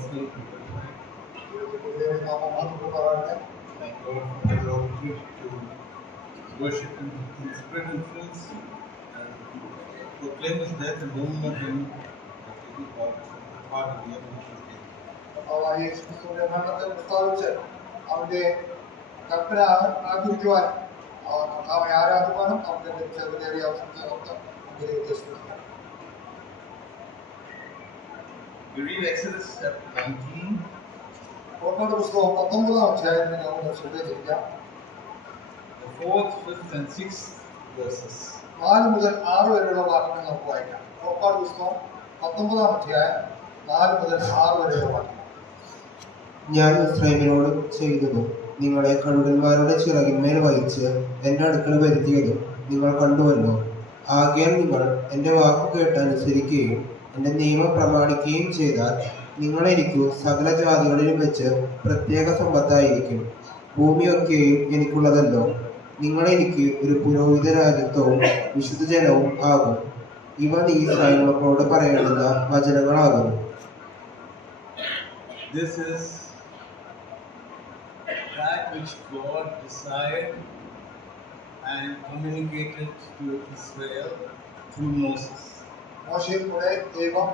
personal privilege. Thank God for the opportunity to worship Him in spirit and truth and proclaim His death and knowing of Him that we be part of the evolution of Him. യേശുക്രിസ്തുവിന്റെ മരണത്തെ പ്രസ്താവിച്ച് അവന്റെ കൽപ്പന ആചരിക്കുവാനും അവനെ ആരാധിക്കാനും അവന്റെ ലഭിച്ച അവസരത്തെ നമുക്ക് വ്യത്യസ്തമാണ്. We read Exodus chapter 19. പുറപ്പാട് പുസ്തകം 19-ാം അധ്യായത്തിൽ നമുക്ക് ശ്രദ്ധിച്ചിരിക്കാം. The 4th, 5th and 6th verses. 4 മുതൽ 6 വരെയുള്ള വാക്യങ്ങൾ നമുക്ക് വായിക്കാം. പുറപ്പാട് പുസ്തകം 19-ാം അധ്യായം 4 മുതൽ 6 വരെയുള്ള വാക്യങ്ങൾ. ഞാൻ ഇസ്രായേലിനോട് ചെയ്തതും നിങ്ങളെ കഴുകന്മാരുടെ ചിറകിന്മേൽ വഹിച്ച് എന്റെ അടുക്കൽ വരുത്തിയതും നിങ്ങൾ കണ്ടുവല്ലോ. ആകയാൽ നിങ്ങൾ എന്റെ വാക്കു കേട്ട് അനുസരിക്കുകയും എന്റെ നിയമം പ്രമാണിക്കുകയും ചെയ്താൽ നിങ്ങൾ എനിക്ക് സകല ജാതികളിലും വെച്ച് പ്രത്യേക സമ്പത്തായിരിക്കും. ഭൂമിയൊക്കെയും എനിക്കുള്ളതല്ലോ. നിങ്ങൾ എനിക്ക് ഒരു പുരോഹിത രാജ്യത്വവും വിശുദ്ധ ജനവും ആകും. ഇവ നീ ഇസ്രായേൽ മക്കളോട് പറയേണ്ടുന്ന വചനങ്ങളാകുന്നു. This is that which God desired and communicated to Israel through Moses. മോശയിലൂടെ ദൈവം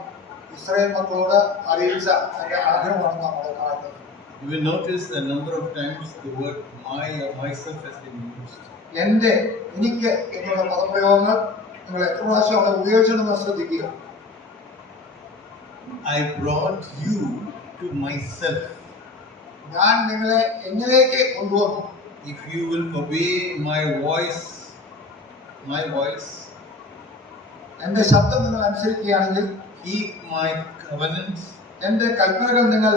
ഇസ്രായേൽ മക്കളോട് അറിയിച്ച അതിന്റെ ആഗ്രഹമാണ് നമ്മൾ കാണുന്നത്. You will notice a number of times the word my or myself has been used. എന്റെ, എനിക്ക് എന്നുള്ള പദപ്രയോഗങ്ങൾ നിങ്ങൾ എത്ര പ്രാവശ്യം അവിടെ ഉപയോഗിച്ചിട്ടുണ്ടെന്ന് ശ്രദ്ധിക്കുക. I brought you to myself. ഞാൻ നിങ്ങളെ എന്നിലേക്ക് കൊണ്ടുവന്നു. If you will obey my voice, എന്റെ ശബ്ദം നിങ്ങൾ അനുസരിക്കുകയാണെങ്കിൽ, keep my covenants, എന്റെ കൽപ്പനകൾ നിങ്ങൾ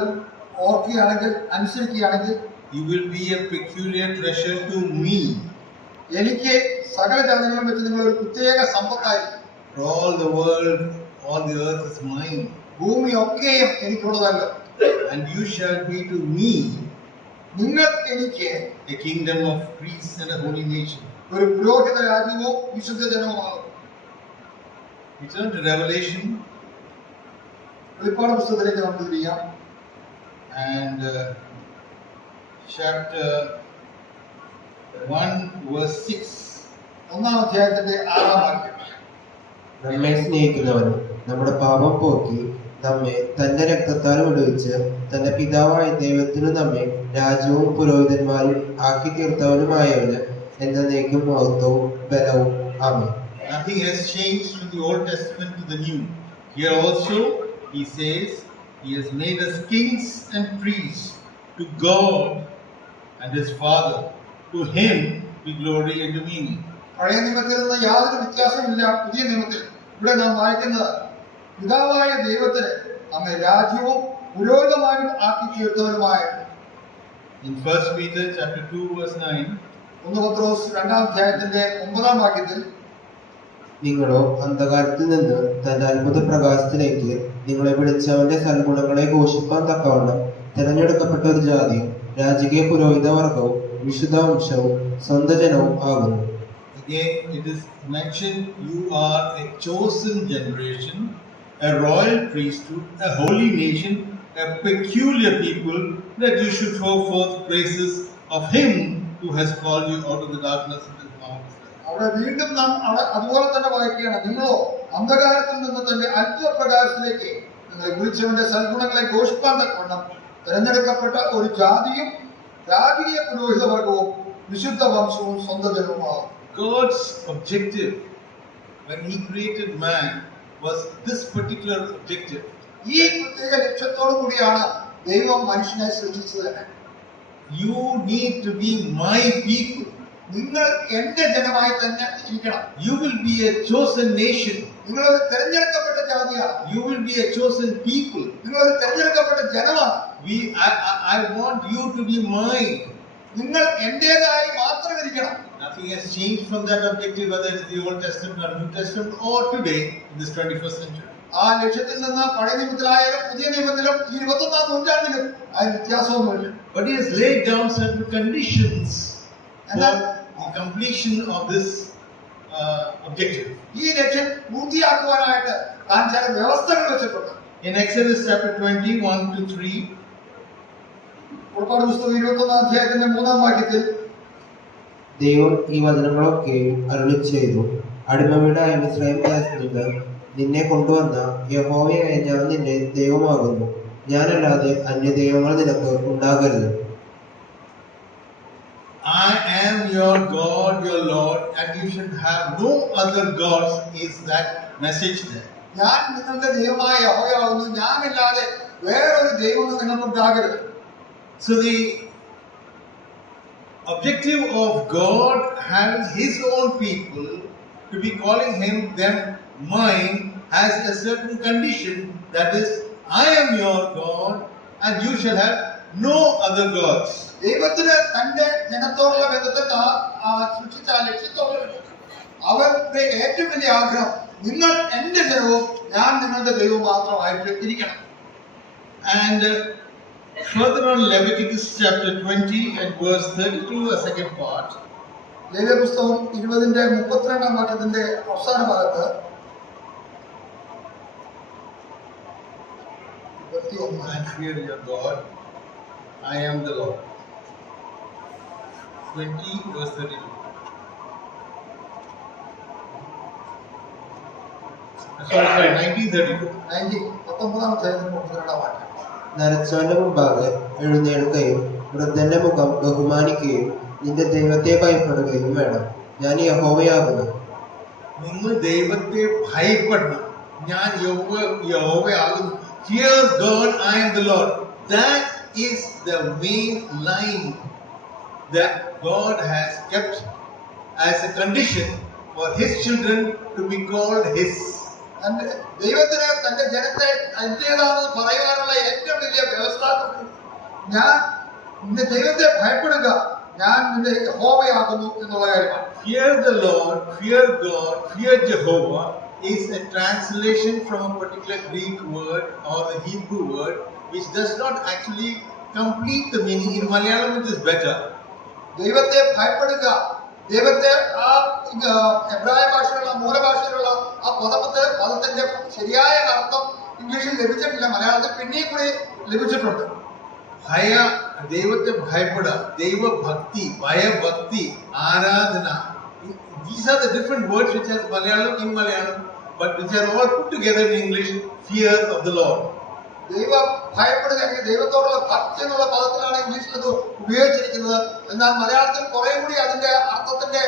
ഓർക്കുകയാണെങ്കിൽ, അനുസരിക്കുകയാണെങ്കിൽ, you will be a peculiar treasure to me. എനിക്ക് സകല ജനങ്ങളും വെച്ച് നിങ്ങൾ ഒരു പ്രത്യേക സമ്പത്തായിരിക്കും. For all the world, all the earth is mine. ഭൂമിയൊക്കെയും എനിക്കുള്ളതല്ലോ. And you shall be to me നിങ്ങൾ എനിക്ക് a kingdom of priests and a holy nation. ഒരു പുരോഹിത രാജ്യവും വിശുദ്ധ ജനവുമാകും. We turn to Revelation. വെളിപ്പാട് പുസ്തകത്തിലേക്ക് നമുക്ക് തിരിയാം. And chapter 1 verse 6. 1-ാം അധ്യായത്തിന്റെ 6-ാം വാക്യം. നമ്മെ സ്നേഹിക്കുന്നവനും നമ്മുടെ പാപം പോക്കി നമ്മെ തന്റെ രക്തത്താൽ വിടുവിച്ച് തന്റെ പിതാവായ ദൈവത്തിനു നമ്മെ രാജ്യവും പുരോഹിതന്മാരും ആക്കി തീർത്തവനുമായവന് എന്നേക്കും മഹത്വവും ബലവും. ആമേൻ. Nothing has changed from the Old Testament to the New. Here also he says he has made us kings and priests to God and his Father. To him be glory and dominion. പഴയ നിയമത്തിൽ നിന്ന് യാതൊരു വ്യത്യാസമില്ല. പുതിയ നിയമത്തിൽ ഇവിടെ നാം വായിക്കുന്നത് പിതാവായ ദൈവത്തിന് നമ്മെ രാജ്യവും പുരോഹിതന്മാരും ആക്കി തീർത്തവരുമായ. In 1 Peter chapter 2 verse 9. 1 പത്രോസ് 2-ാം അധ്യായത്തിന്റെ 9-ാം വാക്യത്തിൽ നിങ്ങളോ അന്ധകാരത്തിൽ നിന്ന് തന്റെ അത്ഭുത പ്രകാശത്തിലേക്ക് നിങ്ങളെ വിളിച്ചവന്റെ സൽഗുണങ്ങളെ ഘോഷിപ്പാൻ തക്കവണ്ണം തിരഞ്ഞെടുക്കപ്പെട്ട ഒരു ജാതിയും രാജകീയ പുരോഹിത വർഗവും വിശുദ്ധ വംശവും സ്വന്തം ജനവും ആകുന്നു. Again it is mentioned you are a chosen generation, a royal priesthood, a holy nation, a peculiar people, that you should show forth praises of him who has called you out of the darkness into the marvelous light. അവിടെ വീണ്ടും നാം അതുപോലെ തന്നെ വായിക്കുകയാണ്. നിങ്ങളോ അന്ധകാരത്തിൽ നിന്ന് തന്റെ അത്ഭുത പ്രകാശത്തിലേക്ക് നിങ്ങളെ വിളിച്ചവന്റെ സൽഗുണങ്ങളെ ഘോഷിപ്പാൻ തക്കവണ്ണം തിരഞ്ഞെടുക്കപ്പെട്ട ഒരു ജാതിയും രാജകീയ പുരോഹിത വർഗവും വിശുദ്ധ വംശവും സ്വന്തം ജനവുമാകും. God's objective when he created man was this particular objective. ഈ പ്രത്യേക ലക്ഷ്യത്തോടു കൂടിയാണ് ദൈവം മനുഷ്യനെ സൃഷ്ടിച്ചത് തന്നെ. You need to be my people. നിങ്ങൾ എന്റെ ജനമായി തന്നെ ഇരിക്കണം. You will be a chosen nation. നിങ്ങൾ ഒരു തിരഞ്ഞെടുക്കപ്പെട്ട ജാതിയാണ്. You will be a chosen people. നിങ്ങൾ ഒരു തിരഞ്ഞെടുക്കപ്പെട്ട ജനമാണ്. I want you to be mine. നിങ്ങൾ എന്റേതായി മാത്രം ഇരിക്കണം. Nothing has changed from that objective, whether it is the Old Testament or New Testament or today in this 21st century. ആ ലക്ഷ്യത്തിൽ നിന്ന് പഴയ നിയമത്തിലായാലും പുതിയ നിയമത്തിലും ഈ 21-ാം നൂറ്റാണ്ടിലും അതിന് വ്യത്യാസമൊന്നുമില്ല. But he has laid down certain conditions And for the completion of this objective. ഈ ലക്ഷ്യം പൂർത്തിയാക്കുവാനായിട്ട് താൻ ചില വ്യവസ്ഥകൾ വെച്ചിട്ടുണ്ട്. In Exodus chapter 20, 1 to 3, പുറപ്പാട് പുസ്തകം 21 അധ്യായത്തിന്റെ 3-ാം വാക്യത്തിൽ ദൈവം ഈ വചനങ്ങളൊക്കെ അരുളി ചെയ്തു. അടിമവീടായ മിസ്രയീം ദേശത്ത് നിന്ന് നിന്നെ കൊണ്ടുവന്ന യഹോവയായ ഞാൻ നിന്റെ ദൈവമാകുന്നു. ഞാനല്ലാതെ അന്യദൈവങ്ങൾ നിനക്ക് ഉണ്ടാകരുത്. I am your God, your Lord, and you should have no other gods. Is that message there? ഞാൻ നിങ്ങളുടെ ദൈവമായ യഹോവയാകുന്നു, ഞാനല്ലാതെ വേറൊരു ദൈവവും നിങ്ങൾക്കുണ്ടാകരുത്. So the objective of God having His own people to be calling them mine has a certain condition, that is, I am your God and you shall have no other gods. ദൈവത്തിന് തന്റെ ജനത്തോടുള്ള ബന്ധത്തെ സൃഷ്ടിച്ച ലക്ഷ്യത്തോടുള്ള അവരുടെ ഏറ്റവും വലിയ ആഗ്രഹം നിങ്ങൾ എന്റെ ജനവും ഞാൻ നിങ്ങളുടെ ദൈവവും മാത്രമായിട്ട് ഇരിക്കണം. And further on, Leviticus chapter 20 and verse 32, a second part. ലേവ്യ പുസ്തകം 20-ന്റെ 32-ാം വാക്യത്തിന്റെ അവസാന ഭാഗത്ത് And fear your God, I am the Lord. 20 verse 32. Sorry, 1932. 19-ാം അധ്യായത്തിന്റെ 32-ാം വാക്യം. നരച്ചവന്റെ മുമ്പാകെ എഴുന്നേൽക്കുകയും വൃദ്ധന്റെ മുഖം ബഹുമാനിക്കുകയും നിന്റെ ദൈവത്തെ ഭയപ്പെടുകയും വേണം. ഞാൻ യഹോവയാകുന്നു. നിങ്ങൾ ദൈവത്തെ ഭയപ്പെടണം. ഞാൻ യഹോവയാകുന്നു. Fear God, I am the Lord. That is the main line that God has kept as a condition for His children to be called His. ദൈവത്തിന് തന്റെ ജനത്തെ എന്റേതാണെന്ന് പറയുവാനുള്ള ഏറ്റവും വലിയ വ്യവസ്ഥ, ഞാൻ നിന്റെ ദൈവത്തെ ഭയപ്പെടുക, ഞാൻ നിന്റെ യഹോവയാകുന്നു എന്നുള്ള കാര്യമാണ്. Fear the Lord, fear God, fear Jehovah is a translation from a particular Greek word or the Hebrew word which does not actually complete the meaning. In Malayalam it is better. ദൈവത്തെ ഭയപ്പെടുക, ദൈവത്തെ ആ എബ്രായ ഭാഷയിലുള്ള മൂലഭാഷയിലുള്ള ആ പദത്തിന്റെ ശരിയായ അർത്ഥം ഇംഗ്ലീഷിൽ ലഭിച്ചിട്ടില്ല, മലയാളത്തിൽ പിന്നെയും കൂടി ലഭിച്ചിട്ടുണ്ട്. ഭയ, ദൈവത്തെ ഭയപ്പെടുക, ദൈവഭക്തി, ഭയഭക്തി, ആരാധന. These are the different words which has Malayalam in Malayalam, but which are all put together in English. Fear of the Lord. ദൈവ ഭയപ്പെടുക, ദൈവത്തോടുള്ള ഭക്തി എന്നുള്ള പദത്തിലാണ് ഇംഗ്ലീഷിൽ അത് ഉപയോഗിച്ചിരിക്കുന്നത്. എന്നാൽ മലയാളത്തിൽ കുറെ കൂടി അതിന്റെ അർത്ഥത്തിന്റെ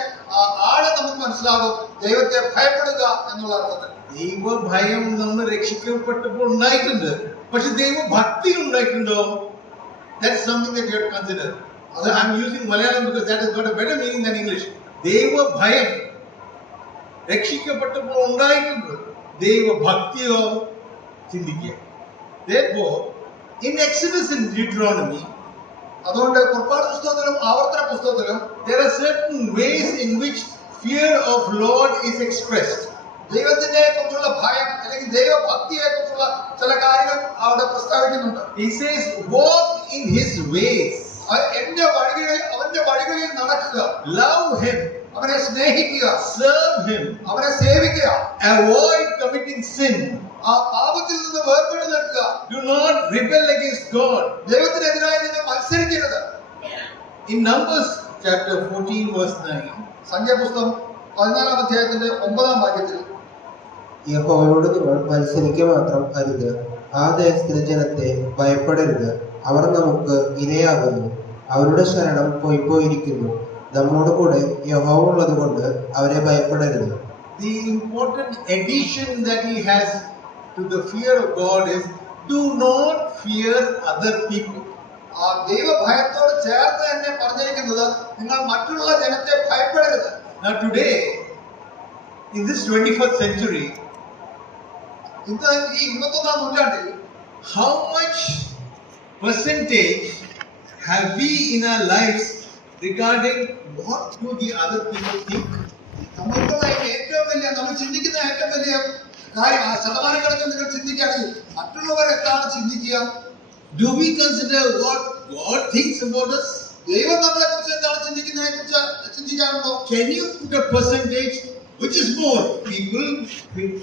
ആഴം നമുക്ക് മനസ്സിലാകും. ദൈവത്തെ ഭയപ്പെടുക എന്നുള്ള അർത്ഥത്തിൽ ദൈവഭയം നമ്മൾ രക്ഷിക്കപ്പെട്ടപ്പോൾ ഉണ്ടായിട്ടുണ്ട്, പക്ഷെ ദൈവഭക്തി ഉണ്ടായിട്ടുണ്ടോ? That's something that you have to consider. So I'm using Malayalam because that has got a better meaning than English. ദൈവഭയം രക്ഷിക്കപ്പെട്ടപ്പോൾ ഉണ്ടായിട്ടുണ്ട്, ദൈവഭക്തിയോ ചിന്തിക്കുക. Therefore, in Exodus and Deuteronomy, അതുകൊണ്ട് പുറപ്പാട് പുസ്തകത്തിലും ആവർത്തന പുസ്തകത്തിലും there are certain ways in which fear of Lord is expressed. ദൈവത്തിനെ കുറിച്ചുള്ള ഭയം അല്ലെങ്കിൽ ദൈവഭക്തിയെ കുറിച്ചുള്ള ചില കാര്യങ്ങൾ അവിടെ പ്രസ്താവിക്കുന്നുണ്ട്. He says, walk in His ways. അവന്റെ വഴികളിൽ നടക്കുക, love Him, അവനെ സ്നേഹിക്കുക, serve Him, അവനെ സേവിക്കുക, avoid committing sin, ആ പാപത്തിൽ നിന്ന് വേർപെട്ട് നിൽക്കുക, do not rebel against God. ദൈവത്തിനെതിരായി നിങ്ങൾ മത്സരിക്കരുത്. In Numbers chapter 14 verse 9, സംഖ്യാപുസ്തകം 14-ാം അധ്യായത്തിന്റെ 9-ാം വാക്യത്തിൽ യഹോവയോട് നിങ്ങൾ മത്സരിക്കുക മാത്രം അരുത്. ആ ദേശത്തിലെ ജനത്തെ ഭയപ്പെടരുത്. അവർ നമുക്ക് ഇരയാകുന്നു. അവരുടെ ശരണം പോയിരിക്കുന്നു. നമ്മോട് കൂടെ യഹോവ ഉള്ളത് കൊണ്ട് അവരെ ഭയപ്പെടരുത്. The important addition that he has to the fear of God is, do not fear other people. ആ ദൈവഭയത്തോട് ചേർത്ത് തന്നെ പറഞ്ഞിരിക്കുന്നത് നിങ്ങൾ മറ്റുള്ള ജനത്തെ ഭയപ്പെടരുത്. Now today, in this 21st century, ഇന്ന് ഈ 21-ാം നൂറ്റാണ്ടിൽ how much percentage have we in our lives regarding what do the other people think? നമുക്കുള്ള ഏറ്റവും വലിയ, നമ്മൾ ചിന്തിക്കുന്ന ഏറ്റവും വലിയ കാര്യം, ആ ശതമാനക്കണക്കിൽ നിങ്ങൾ ചിന്തിക്കുകയാണെങ്കിൽ മറ്റുള്ളവർ എന്താണ് ചിന്തിക്കുക? Do we consider what God thinks about us? ദൈവം നമ്മളെ കുറിച്ച് എന്താണ് ചിന്തിക്കുന്നതിനെ കുറിച്ച് ചിന്തിക്കാറുണ്ടോ? Can you put a percentage? Which is more, people,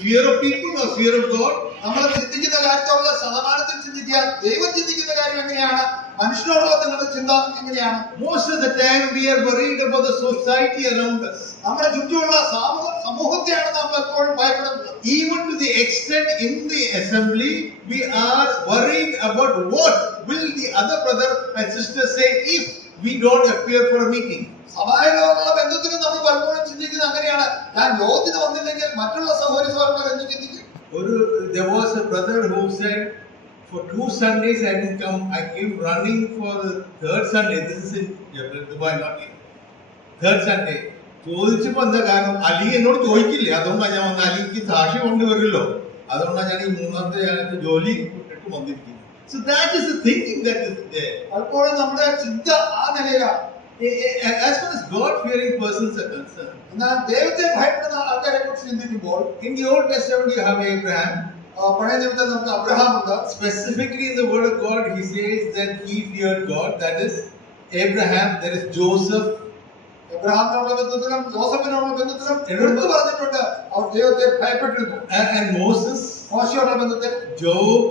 fear of people or fear of God? നമ്മൾ ചിന്തിക്കുന്ന കാര്യത്തോടുള്ള ശതമാനത്തിൽ ചിന്തിക്കുക, ദൈവം ചിന്തിക്കുന്ന കാര്യം എങ്ങനെയാണ്, മനുഷ്യനോടുള്ള നിങ്ങളുടെ ചിന്ത എങ്ങനെയാണ്? Most of the time we are worried about the society around us. നമ്മുടെ ചുറ്റുമുള്ള സമൂഹത്തെയാണ് നാം എപ്പോഴും ഭയപ്പെടുന്നത്. Even to the extent in the assembly, we are worried about what will the other brother and sister say if we don't appear for a meeting. സഭയിലുള്ള ബന്ധത്തിലും നമ്മൾ പലപ്പോഴും ചിന്തിക്കുന്നത് അങ്ങനെയാണ്, ഞാൻ യോഗ്യത വന്നില്ലെങ്കിൽ മറ്റുള്ള സഹോദരന്മാർ എന്ത് ചിന്തിക്കും? There was a brother who said, for 2 Sundays I didn't come. I came running for the 3rd Sunday. This is in Dubai, not here. 3rd Sunday. ചോദിച്ചപ്പോ എന്താ കാരണം, അലി എന്നോട് ചോദിക്കില്ലേ, അതുകൊണ്ടാണ് ഞാൻ വന്ന, അലിക്ക് സാക്ഷി കൊണ്ടുവരില്ലോ, അതുകൊണ്ടാണ് ഞാൻ ഈ 3ാമത്തെ ജോലി ഇട്ട് വന്നിരിക്കുന്നത്. So that is the thinking that is there. പലപ്പോഴും നമ്മുടെ ചിന്ത ആ നിലയിലാണ്. As far as God-fearing persons are concerned, എന്നാൽ ദൈവത്തെ ഭയപ്പെടുന്ന ആൾക്കാരെ കുറിച്ച് ചിന്തിക്കുമ്പോൾ, in the Old Testament you have Abraham. പഴയ നിമിത്തം നമുക്ക് അബ്രഹാം ഉണ്ട്. Specifically in the Word of God, he says that he feared God. That is Abraham. There is Joseph. എബ്രഹാമിനോടുള്ള ബന്ധത്തിലും ജോസഫിനോടുള്ള ബന്ധത്തിലും എടുത്തു പറഞ്ഞിട്ടുണ്ട് അവർ ദൈവത്തെ ഭയപ്പെട്ടിരുന്നു. And Moses. മോശയോടുള്ള ബന്ധത്തിൽ Job.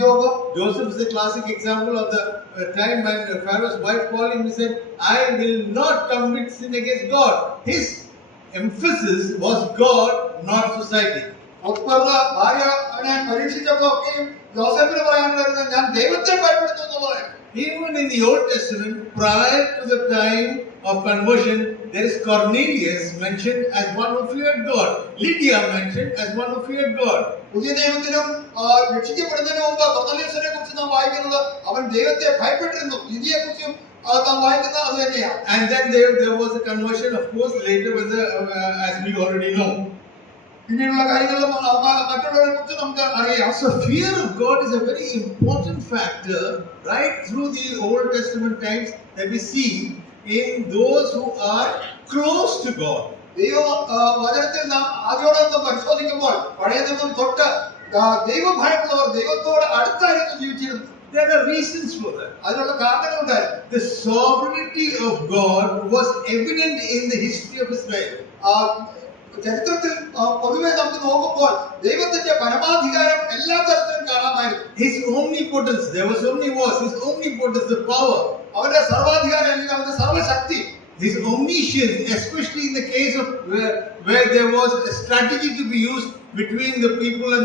യോബ്. Joseph is a classic example of the time when Pharaoh's wife called him. He said, "I will not commit sin against God." His emphasis was God, not society. ഒത്തുപറഞ്ഞ ഭാര്യ അവനെ പരീക്ഷിച്ചപ്പോൾ ഒക്കെയും ജോസഫിന് പറയാനുണ്ടായിരുന്നത് ഞാൻ ദൈവത്തെ ഭയപ്പെടുന്നു എന്നുള്ളതാണ്. Even in the Old Testament, prior to the time of conversion, there is Cornelius mentioned as one who feared God. Lydia mentioned as one who feared God. പുതിയ നിയമത്തിലും രക്ഷിക്കപ്പെടുന്നതിന് മുമ്പ് കൊർന്നേലിയസിനെ കുറിച്ച് നാം വായിക്കുന്നത് അവൻ ദൈവത്തെ ഭയപ്പെട്ടിരുന്നു. ലിദിയെ കുറിച്ചും നാം വായിക്കുന്നത് അത് തന്നെയാണ്. And then there was a conversion, of course, later with the, as we already know. പിന്നീടുള്ള കാര്യങ്ങളിലും മറ്റുള്ളവരെ കുറിച്ച് നമുക്ക് അറിയാം. So fear of God is a very important factor right through the Old Testament times that we see in those who are close to God. ദൈവ വചനത്തിൽ നാം ആദ്യോടെ പരിശോധിക്കുമ്പോൾ പഴയ നിയമം തൊട്ട് ദൈവഭയമുള്ളവർ ദൈവത്തോട് അടുത്തായിരുന്നു ജീവിച്ചിരുന്നത്. There are reasons for that. അതിനുള്ള കാരണങ്ങളുണ്ടായിരുന്നു. The sovereignty of God was evident in the history of Israel. ചരിത്രത്തിൽ പൊതുവെ നമുക്ക് നോക്കുമ്പോൾ ദൈവത്തിന്റെ പരമാധികാരം എല്ലാ തരത്തിലും കാണാമായിരുന്നു. His omnipotence, there was only was his omnipotence, the power. അവന്റെ സർവാധികാരം അല്ലെങ്കിൽ അവന്റെ സർവശക്തി. His omniscience, especially in the case of where there was a strategy to be used between the people and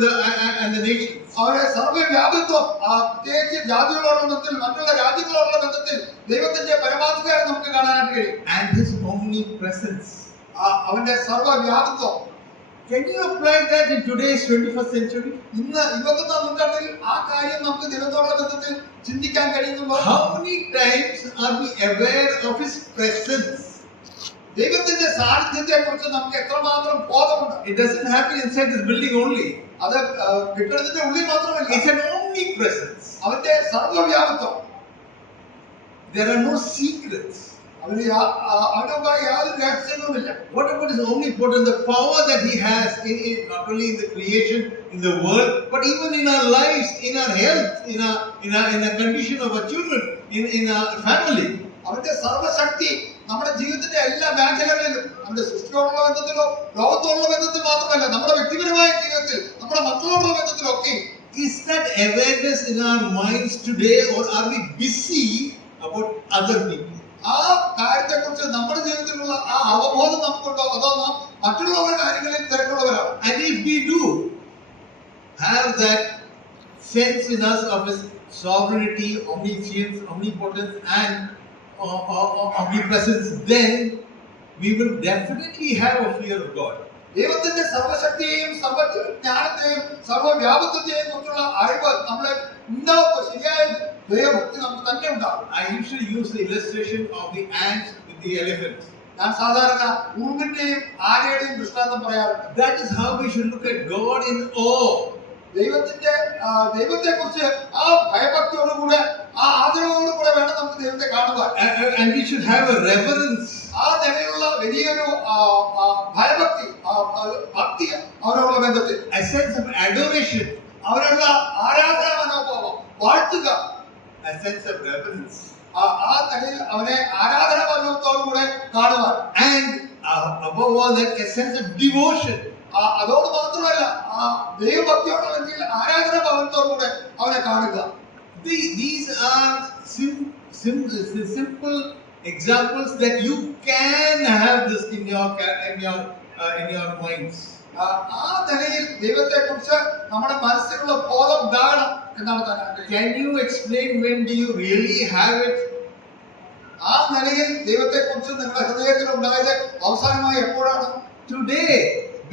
the nations. അവരുടെ സർവ്വവ്യാപിത്വം പ്രത്യേകിച്ച് ജാതികളോടുള്ള ബന്ധത്തിൽ മറ്റുള്ള രാജ്യങ്ങളോടുള്ള ബന്ധത്തിൽ ദൈവത്തിന്റെ പരമാധികാരം നമുക്ക് കാണാനായിട്ട് കഴിയും. And his omnipresence. അവന്റെ സർവ്വവ്യാപിത്വം. Can you apply that in today's 21st century? ഇന്ന് 21ാം നൂറ്റാണ്ടിൽ ആ കാര്യം നമുക്ക് ദൈവത്തോടുള്ള ബന്ധത്തിൽ ചിന്തിക്കാൻ കഴിയുന്നുണ്ടോ? How many times are we aware of his presence? ദൈവത്തിന്റെ സാന്നിധ്യത്തെ കുറിച്ച് നമുക്ക് എത്രമാത്രം ബോധമുണ്ട്? It doesn't happen inside this building only. അത് കെട്ടിടത്തിന്റെ ഉള്ളിൽ മാത്രമല്ല, It's an omnipresence. അവന്റെ സർവ്വവ്യാപിത്വം. There are no secrets. അവന് അവനുമായി യാതൊരു രഹസ്യങ്ങളുമില്ല. What about his omnipotence, the power that he has in not only in the creation, in the world, but even in our lives, in our health, in a condition of our children, in our family. അവന്റെ സർവശക്തി നമ്മുടെ ജീവിതത്തിന്റെ എല്ലാ മേഖലകളിലും, നമ്മുടെ സൃഷ്ടിയോടുള്ള ബന്ധത്തിലോ ലോകത്തോടുള്ള ബന്ധത്തിൽ മാത്രമല്ല, നമ്മുടെ വ്യക്തിപരമായ ജീവിതത്തിൽ, നമ്മുടെ മക്കളോടുള്ള ബന്ധത്തിലൊക്കെ. Is that awareness in our minds today, or are we busy about other people? ആ കാര്യത്തെ കുറിച്ച് നമ്മുടെ ജീവിതത്തിലുള്ള ആ അവബോധം നമുക്കുണ്ടോ, അതോ നാം മറ്റുള്ളവരുടെ കാര്യങ്ങളിൽ തിരക്കുള്ളവരാണ്? And if we do have that sense in us of his sovereignty, omniscience, omnipotence, and omnipresence, then we will definitely have a fear of God. ദൈവത്തിന്റെ സർവശക്തിയെയും സർവജ്ഞാനത്തെയും സർവവ്യാപത്വത്തെയും കുറിച്ചുള്ള അറിവ് നമ്മളെ ഉണ്ടാവും. ശരിയായ ദൈവഭക്തി നമുക്ക് തന്നെ ഉണ്ടാവും. I usually use the illustration of the ant with the elephant. ഞാൻ സാധാരണ ഉറുമ്പിന്റെയും ആനയുടെയും ദൃഷ്ടാന്തം പറയാറുണ്ട്. That is how we should look at God in awe. ദൈവത്തെ കുറിച്ച് ആ ഭയഭക്തിയോടുകൂടെ ആ ആദരവോടുകൂടെ വേണം നമുക്ക് ദൈവത്തെ കാണുവാൻ. And we should have a reverence. ആ നിലയിലുള്ള വലിയൊരു ഭയഭക്തി, ഭക്തി അവരോടുള്ള ബന്ധത്തിൽ, A sense of adoration. അവരുടെ ആരാധന മനോഭാവം, വാഴ്ത്തുക, A sense of reverence. ആ നിലയിൽ അവനെ ആരാധനാപരത്തോടുകൂടെ കാണുവാൻ. And above all that, a sense of devotion. അതോട് മാത്രമല്ല ദൈവഭക്തിയോടെ അല്ലെങ്കിൽ ആരാധനാഭാവത്തോടുകൂടെ അവനെ കാണുക. These are simple examples that you can have this in your minds. ആ നിലയിൽ ദൈവത്തെ കുറിച്ച് നമ്മുടെ മനസ്സിലുള്ള ബോധം ഉണ്ടാകണം എന്നാണ് താൻ ആഗ്രഹിക്കുന്നത്. Can you explain when do you really have it? ആ നിലയിൽ ദൈവത്തെ കുറിച്ച് നിങ്ങളുടെ ഹൃദയത്തിൽ ഉണ്ടായത് അവസാനമായി എപ്പോഴാണ്? Today,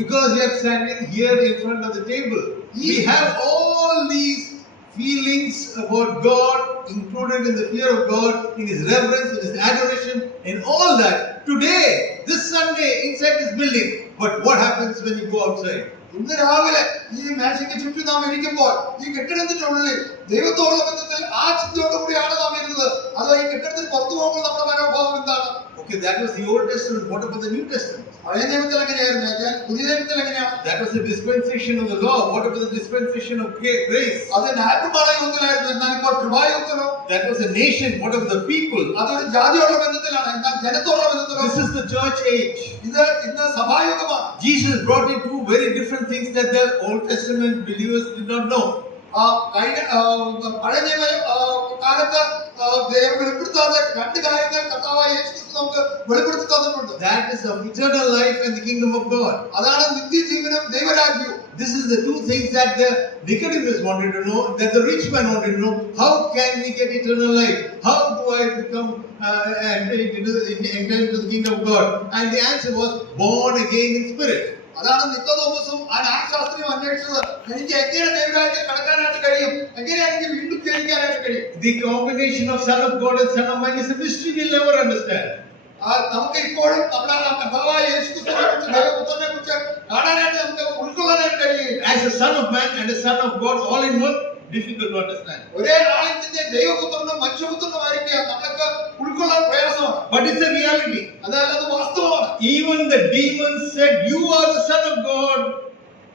because you are standing here in front of the table, we have all these feelings about God included in the fear of God, in His reverence, in His adoration, in all that. Today, this Sunday, inside this building. But what happens when you go outside? ഇന്ന് രാവിലെ ഈ മേശയ്ക്ക് ചുറ്റും നാം ഇരിക്കുമ്പോൾ ഈ കെട്ടിടത്തിനുള്ളിൽ ദൈവത്തോടുള്ള ബന്ധത്തിൽ ആ ചിന്തയോടുകൂടിയാണ് നാം ഇരുന്നത്. അതോ ഈ കെട്ടിടത്തിന് പുറത്തു പോകുമ്പോൾ നമ്മുടെ മനോഭാവം എന്താണ്? Okay, that was the Old Testament. What about the New Testament? പഴയ നിയമത്തിൽ എങ്ങനെയായിരുന്നു? പുതിയ നിയമത്തിൽ എങ്ങനെയാണ്? That was the dispensation of the law. What about the dispensation of grace? അത് ന്യായപ്രമാണ യുഗത്തിലായിരുന്നു. എന്നാൽ ഇപ്പോൾ കൃപായുഗത്തിലോ? That was a nation. What about the people? അതൊരു ജാതിയുള്ള ബന്ധത്തിലാണ്. എന്നാൽ ജനത്തോടുള്ള ബന്ധത്തിലോ? This is the church age. ഇന്ന് സഭായുഗമാണ്. Jesus brought in two very different things that the Old Testament believers did not know. പഴയ നിയമ കാലത്ത് ദൈവം വെളിപ്പെടുത്താതെ രണ്ട് കാര്യങ്ങൾ കർത്താവായ യേശുക്രിസ്തു നമുക്ക് വെളിപ്പെടുത്തി തന്നിട്ടുണ്ട്. That is of eternal life and the kingdom of God. അതാണ് നിത്യജീവനും ദൈവരാജ്യവും. This is the two things that the Nicodemus wanted to know, that the rich man wanted to know. How can we get eternal life? How do I become enter into the kingdom of God? And the answer was born again in spirit. അതാണ് നിക്കോദോമസും ആ ന്യായശാസ്ത്രിയും അന്വേഷിച്ചത്. എനിക്ക് എങ്ങനെ ദൈവരാജ്യത്തിൽ കടക്കാനായിട്ട് കഴിയും? എങ്ങനെ എനിക്ക് വീണ്ടും ജനിക്കാനായിട്ട് കഴിയും? The combination of Son of God and Son of Man is a mystery we'll never understand. നമുക്ക് ഇപ്പോഴും നമ്മുടെ കർത്താവായ യേശുക്രിസ്തുവിനെ കുറിച്ച് ദൈവപുത്രനെ കുറിച്ച് കാണാനായിട്ട് നമുക്ക് ഉൾക്കൊള്ളാനായിട്ട് കഴിയില്ല. As a Son of Man and a Son of God all in one, difficult to understand. ഒരേ ആളിന്റെ ദൈവപുത്രനും മനുഷ്യപുത്രനുമായിരിക്കുക നമുക്ക് ഉൾക്കൊള്ളാൻ പ്രയാസമാണ്. But it's a reality. അതല്ല, അത് വാസ്തവമാണ്. Even the demons said, "You are the Son of God."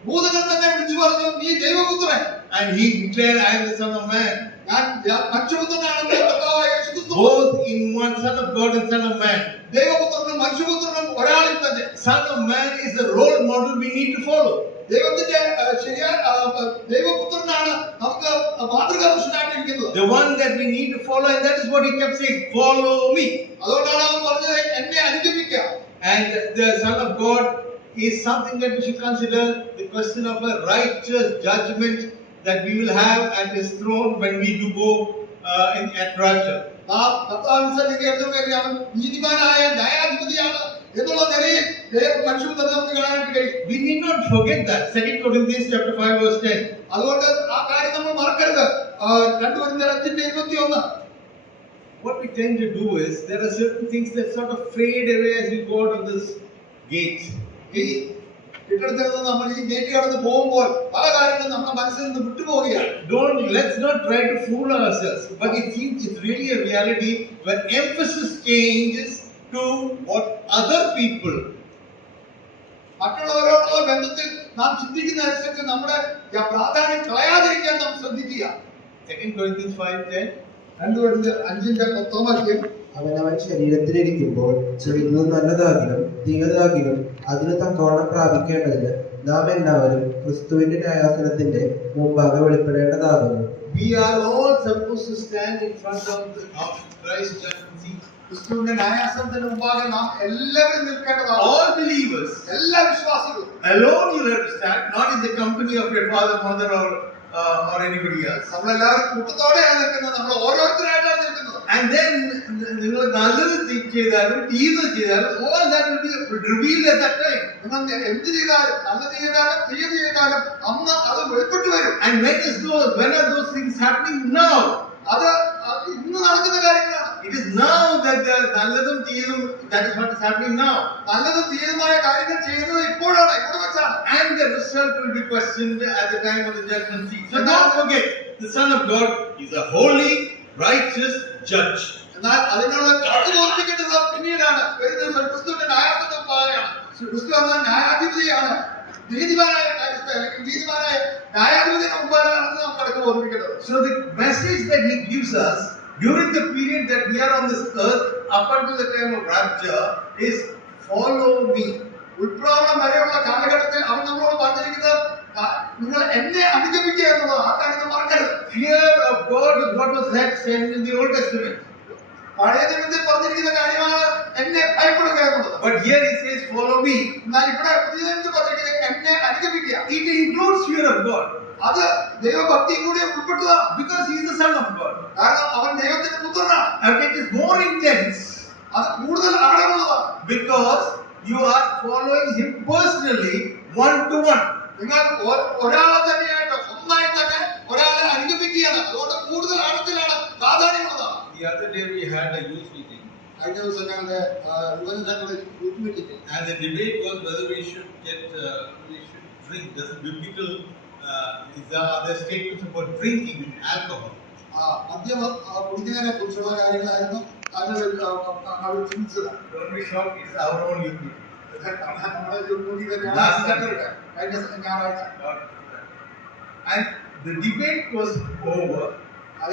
ഭൂതങ്ങൾ തന്നെ വിളിച്ചു പറഞ്ഞു, നീ ദൈവപുത്രൻ. And he declared, "I am the Son of Man." ഞാൻ മനുഷ്യപുത്രനാണെന്ന് കർത്താവായ യേശുക്രിസ്തു Both in one, Son of God and Son of Man. ദൈവപുത്രനും മനുഷ്യപുത്രനും ഒരാളിൽ തന്നെ. Son of Man is the role model we need to follow. ദൈവത്തിന്റെ ശരിയായ ദൈവപുത്രനാണ് നമുക്ക് മാതൃകാപുരുഷനായിട്ടിരിക്കുന്നത്. The one that we need to follow, and that is what he kept saying, "Follow me." അതുകൊണ്ടാണ് അവൻ പറഞ്ഞത്, എന്നെ അനുഗമിക്കുക. And the Son of God is something that we should consider, the question of a righteous judgment that we will have at His throne when we do go at rapture. അവൻ നീതിമാനായ ന്യായാധിപതിയാണ് എന്നുള്ള നിലയിൽ മനുഷ്യപുത്രനെ നമുക്ക് കാണാനായിട്ട് കഴിയും. We need not forget that. 2 Corinthians chapter 5 verse 10. അതുകൊണ്ട് ആ കാര്യം നമ്മൾ മറക്കരുത്. 2 കൊരിന്ത്യർ 5:21. What we tend to do is, there are certain things that sort of fade away as we go out of this gate. ഈ കെട്ടിടത്തിൽ നിന്ന് നമ്മൾ ഈ ഗേറ്റ് കടന്ന് പോകുമ്പോൾ പല കാര്യങ്ങളും നമ്മുടെ മനസ്സിൽ നിന്ന് വിട്ടുപോവുകയാണ്. Let's not try to fool ourselves, but it seems it's really a reality when emphasis changes to what other people. മറ്റുള്ളവരോടുള്ള ബന്ധത്തിൽ നാം ചിന്തിക്കുന്നതനുസരിച്ച് നമ്മുടെ പ്രാധാന്യം കളയാതിരിക്കാൻ നാം ശ്രദ്ധിക്കുക. 2 Corinthians 5:10. 2 കൊരിന്ത്യർ 5:10. അവനവൻ ശരീരത്തിലിരിക്കുമ്പോൾ ചെയ്യുന്നത് നല്ലതാകിലും തീയതാകിലും അതിന് തക്കവണ്ണം പ്രാപിക്കേണ്ടതിന് നാം എല്ലാവരും ക്രിസ്തുവിന്റെ ന്യായാസനത്തിന്റെ മുമ്പാകെ വെളിപ്പെടേണ്ടതാകുന്നു. We are all supposed to stand in front of Christ's judgment seat. ക്രിസ്തുവിന്റെ ന്യായാസനത്തിന് മുമ്പാകെ നാം എല്ലാവരും നിൽക്കേണ്ടതാണ്. All believers. എല്ലാ വിശ്വാസികളും. Alone you have to stand, not in the company of your father, mother, or anybody else. നമ്മളെല്ലാവരും കൂട്ടത്തോടെയാണ് നിൽക്കുന്നത്. നമ്മൾ ഓരോരുത്തരായിട്ടാണ് നിൽക്കുന്നത്. And then നിങ്ങൾ നല്ലത് ചെയ്താലും തീയത് ചെയ്താലും all that will be revealed at that time. നിങ്ങൾ എന്ത് ചെയ്താലും നല്ലത് ചെയ്താലും തീയത് ചെയ്താലും അന്ന് അത് വെളിപ്പെട്ടു വരും. And when are those things happening? Now. അത് ഇന്ന് നടക്കുന്ന കാര്യങ്ങളാണ്. It is now that the നല്ലതും തീയതും, that is what is happening now. നല്ലതും തീയതുമായ കാര്യങ്ങൾ ചെയ്യുന്നത് ഇപ്പോഴാണ്, ഇവിടെ വെച്ചാണ്. And the result will be questioned at the time of the judgment seat. So don't forget, the Son of God is a holy, righteous judge. എന്നാൽ അതിനുള്ള കണക്ക് തോൽപ്പിക്കേണ്ടത് പിന്നീടാണ്. ഒരു ദിവസം ക്രിസ്തുവിന്റെ ന്യായാസനത്തിന് മുമ്പാകെയാണ്. ക്രിസ്തു എന്ന ന്യായാധിപതിയാണ്. നീതിമാനായ ന്യായാധിപതിയുടെ മുമ്പാകെയാണ് നാം കണക്ക് ഓർമ്മിക്കേണ്ടത്. So the message that he gives us during the period that we are on this earth, up until the time of rapture, is follow me. ഉൾപ്രാവണം വരെയുള്ള കാലഘട്ടത്തിൽ അവൻ നമ്മളോട് പറഞ്ഞിരിക്കുന്നത് നിങ്ങൾ എന്നെ അനുഗമിക്കുക എന്നുള്ളത്. ആ കാര്യം മറക്കരുത്. Fear of God is what was said in the Old Testament. പഴയ നിയമത്തിൽ പറഞ്ഞിരിക്കുന്ന കാര്യമാണ് എന്നെ ഭയപ്പെടുക എന്നുള്ളത്. But here he says, follow me. എന്നാൽ ഇവിടെ പുതിയ നിയമത്തിൽ പറഞ്ഞിരിക്കുന്നത് എന്നെ അനുഗമിക്കുക. It includes fear of God. അത് ദൈവഭക്തി കൂടി ഉൾപ്പെട്ടതാണ്. Because he is the Son of God. കാരണം അവൻ ദൈവത്തിന്റെ പുത്രനാണ്. And it is more intense. അത് കൂടുതൽ ആഴമുള്ളതാണ്. Because you are following him personally, one to one. നിങ്ങൾ ഒരാളെ തന്നെയായിട്ട് സ്വന്തമായി തന്നെ ഒരാളെ അനുഗമിക്കുകയാണ്. അതുകൊണ്ട് കൂടുതൽ ആഴത്തിലാണ് പ്രാധാന്യമുള്ളത്. The other day we had a youth meeting. കഴിഞ്ഞ ദിവസം ഞങ്ങളുടെ യുവജനങ്ങളുടെ youth meeting. And the debate was whether we should drink. Does the biblical are there statements about drinking alcohol? മദ്യം കുടിക്കുന്നതിനെ കുറിച്ചുള്ള കാര്യങ്ങളായിരുന്നു അവർ ചിന്തിച്ചത്. Don't be shocked, it's our own youth meeting. നമ്മുടെ youth meeting തന്നെയാണ് കഴിഞ്ഞ ഞായറാഴ്ച. And the debate was over.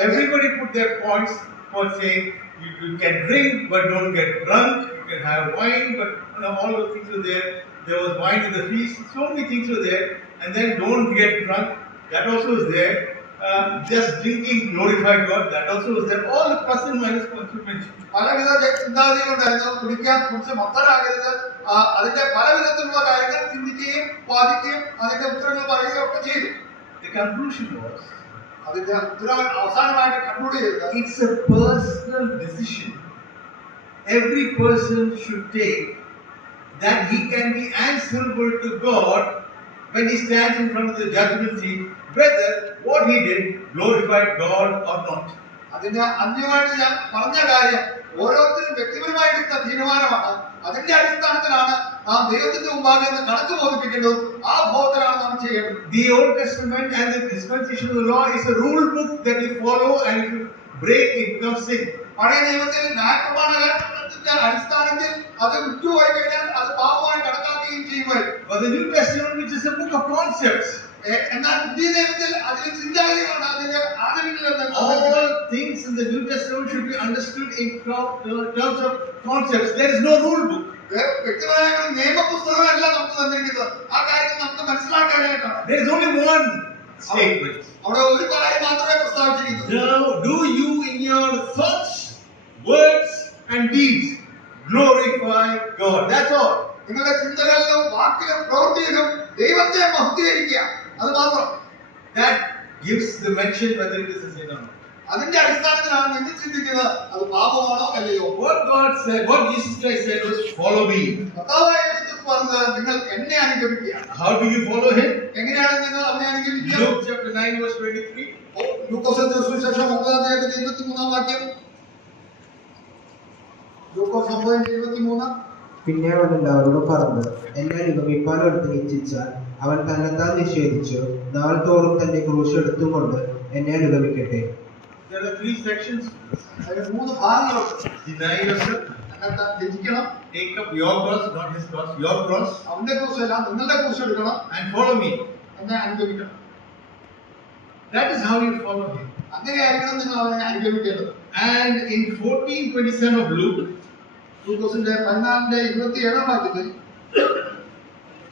Everybody put their points for saying you can drink but don't get drunk. You can have wine, but all those things were there. There was wine in the feast. So many things were there. And then don't get drunk. That also was there. Just drinking glorify God. That also was there. All the plus and minus points were mentioned. പലവിധ ചിന്താഗതികളുണ്ടായിരുന്നു. കുടിക്കാൻ കുറിച്ച് മത്തരാകരുത്. അതിന്റെ പലവിധത്തിലുള്ള കാര്യങ്ങൾ ചിന്തിക്കുകയും വാദിക്കുകയും അതിന്റെ ഉത്തരങ്ങൾ പറയുകയും ഒക്കെ ചെയ്തു. The conclusion was, അതിന്റെ ഉത്തരങ്ങൾ അവസാനമായിട്ട് കൺക്ലൂഡ് ചെയ്തത്, it's a personal decision every person should take, that he can be answerable to God when he stands in front of the judgment seat, whether what he did glorified God or not. അതിന്റെ അന്ത്യമായിട്ട് ഞാൻ പറഞ്ഞ കാര്യം ഓരോരുത്തരും വ്യക്തിപരമായി എടുത്ത തീരുമാനമാണ്. അതിന്റെ അടിസ്ഥാനത്തിലാണ് നാം ദൈവത്തിന്റെ മുമ്പാകെ നിന്ന് കണക്ക് ബോധിപ്പിക്കേണ്ടത്. ആ ബോധത്തിലാണ് നാം ചെയ്യേണ്ടത്. The Old Testament and the dispensation of the law is a rule book that we follow, and if you break it becomes sin. പഴയ നിയമത്തിൽ ന്യായപ്രമാണത്തിന്റെ അടിസ്ഥാനത്തിൽ അത് വിട്ടുപോയി കഴിഞ്ഞാൽ അത് പാപമായി കണക്കാക്കുകയും ചെയ്യുമായിരുന്നു. But the New Testament, which is a book of concepts, എന്നാൽ പുതിയ നിയമത്തിൽ അതിന് ചിന്താഗതികളാണ്, അതിന്റെ ആദരവില്ലെന്ന്. all things in the New Testament should be understood in terms of concepts. There is no rule book. വ്യക്തമായ ഒരു നിയമപുസ്തകമല്ല നമുക്ക് തന്നിരിക്കുന്നത്. ആ കാര്യം നമുക്ക് മനസ്സിലാക്കാനായിട്ടാണ്. There is only one statement. അവിടെ ഒരു കാര്യം മാത്രമേ പ്രസ്താവിച്ചിരിക്കുന്നു. Now, do you in your thoughts, words and deeds glorify God? That's all. നിങ്ങളുടെ ചിന്തകളിലും വാക്കിലും പ്രവൃത്തിയിലും ദൈവത്തെ മഹത്വീകരിക്കുക, അത് മാത്രം. That gives the mention whether it is a sin or not. അതിന്റെ അടിസ്ഥാനത്തിലാണ് നിങ്ങൾ ചിന്തിക്കുന്നത് അത് പാപമാണോ അല്ലയോ. What God said, what Jesus Christ said was, follow me. കർത്താവായ യേശു പറഞ്ഞത് നിങ്ങൾ എന്നെ അനുഗമിക്കുക. How do you follow him? എങ്ങനെയാണ് നിങ്ങൾ അവനെ അനുഗമിക്കുക? Luke chapter 9 verse 23. ലൂക്കോസിന്റെ സുവിശേഷം 9:23 വാക്യം. ലൂക്കോസ് 9:23. പിന്നെ അവൻ എല്ലാവരോടും പറഞ്ഞു, എന്നെ അനുഗമിപ്പാൻ ഒരുത്തൻ ഇച്ഛിച്ചാൽ അവൻ തന്നെത്താൻ നിഷേധിച്ചു നാൾ തോറും തന്റെ ക്രൂശ് എടുത്തുകൊണ്ട് എന്നെ അനുഗമിക്കട്ടെ. There are three sections. അതിന് 3 ഭാഗങ്ങളുണ്ട്. Deny yourself. അതിനകത്ത് ത്യജിക്കണം. Take up your cross, not his cross, your cross. അവന്റെ ക്രൂശല്ല, നിങ്ങളുടെ ക്രൂശ് എടുക്കണം. And follow me. എന്നെ അനുഗമിക്കണം. That is how you follow him. അങ്ങനെയായിരിക്കണം നിങ്ങൾ അവനെ അനുഗമിക്കേണ്ടത്. And in 14:27 of Luke, ലൂക്കോസിന്റെ 14:27 വാക്യത്തിൽ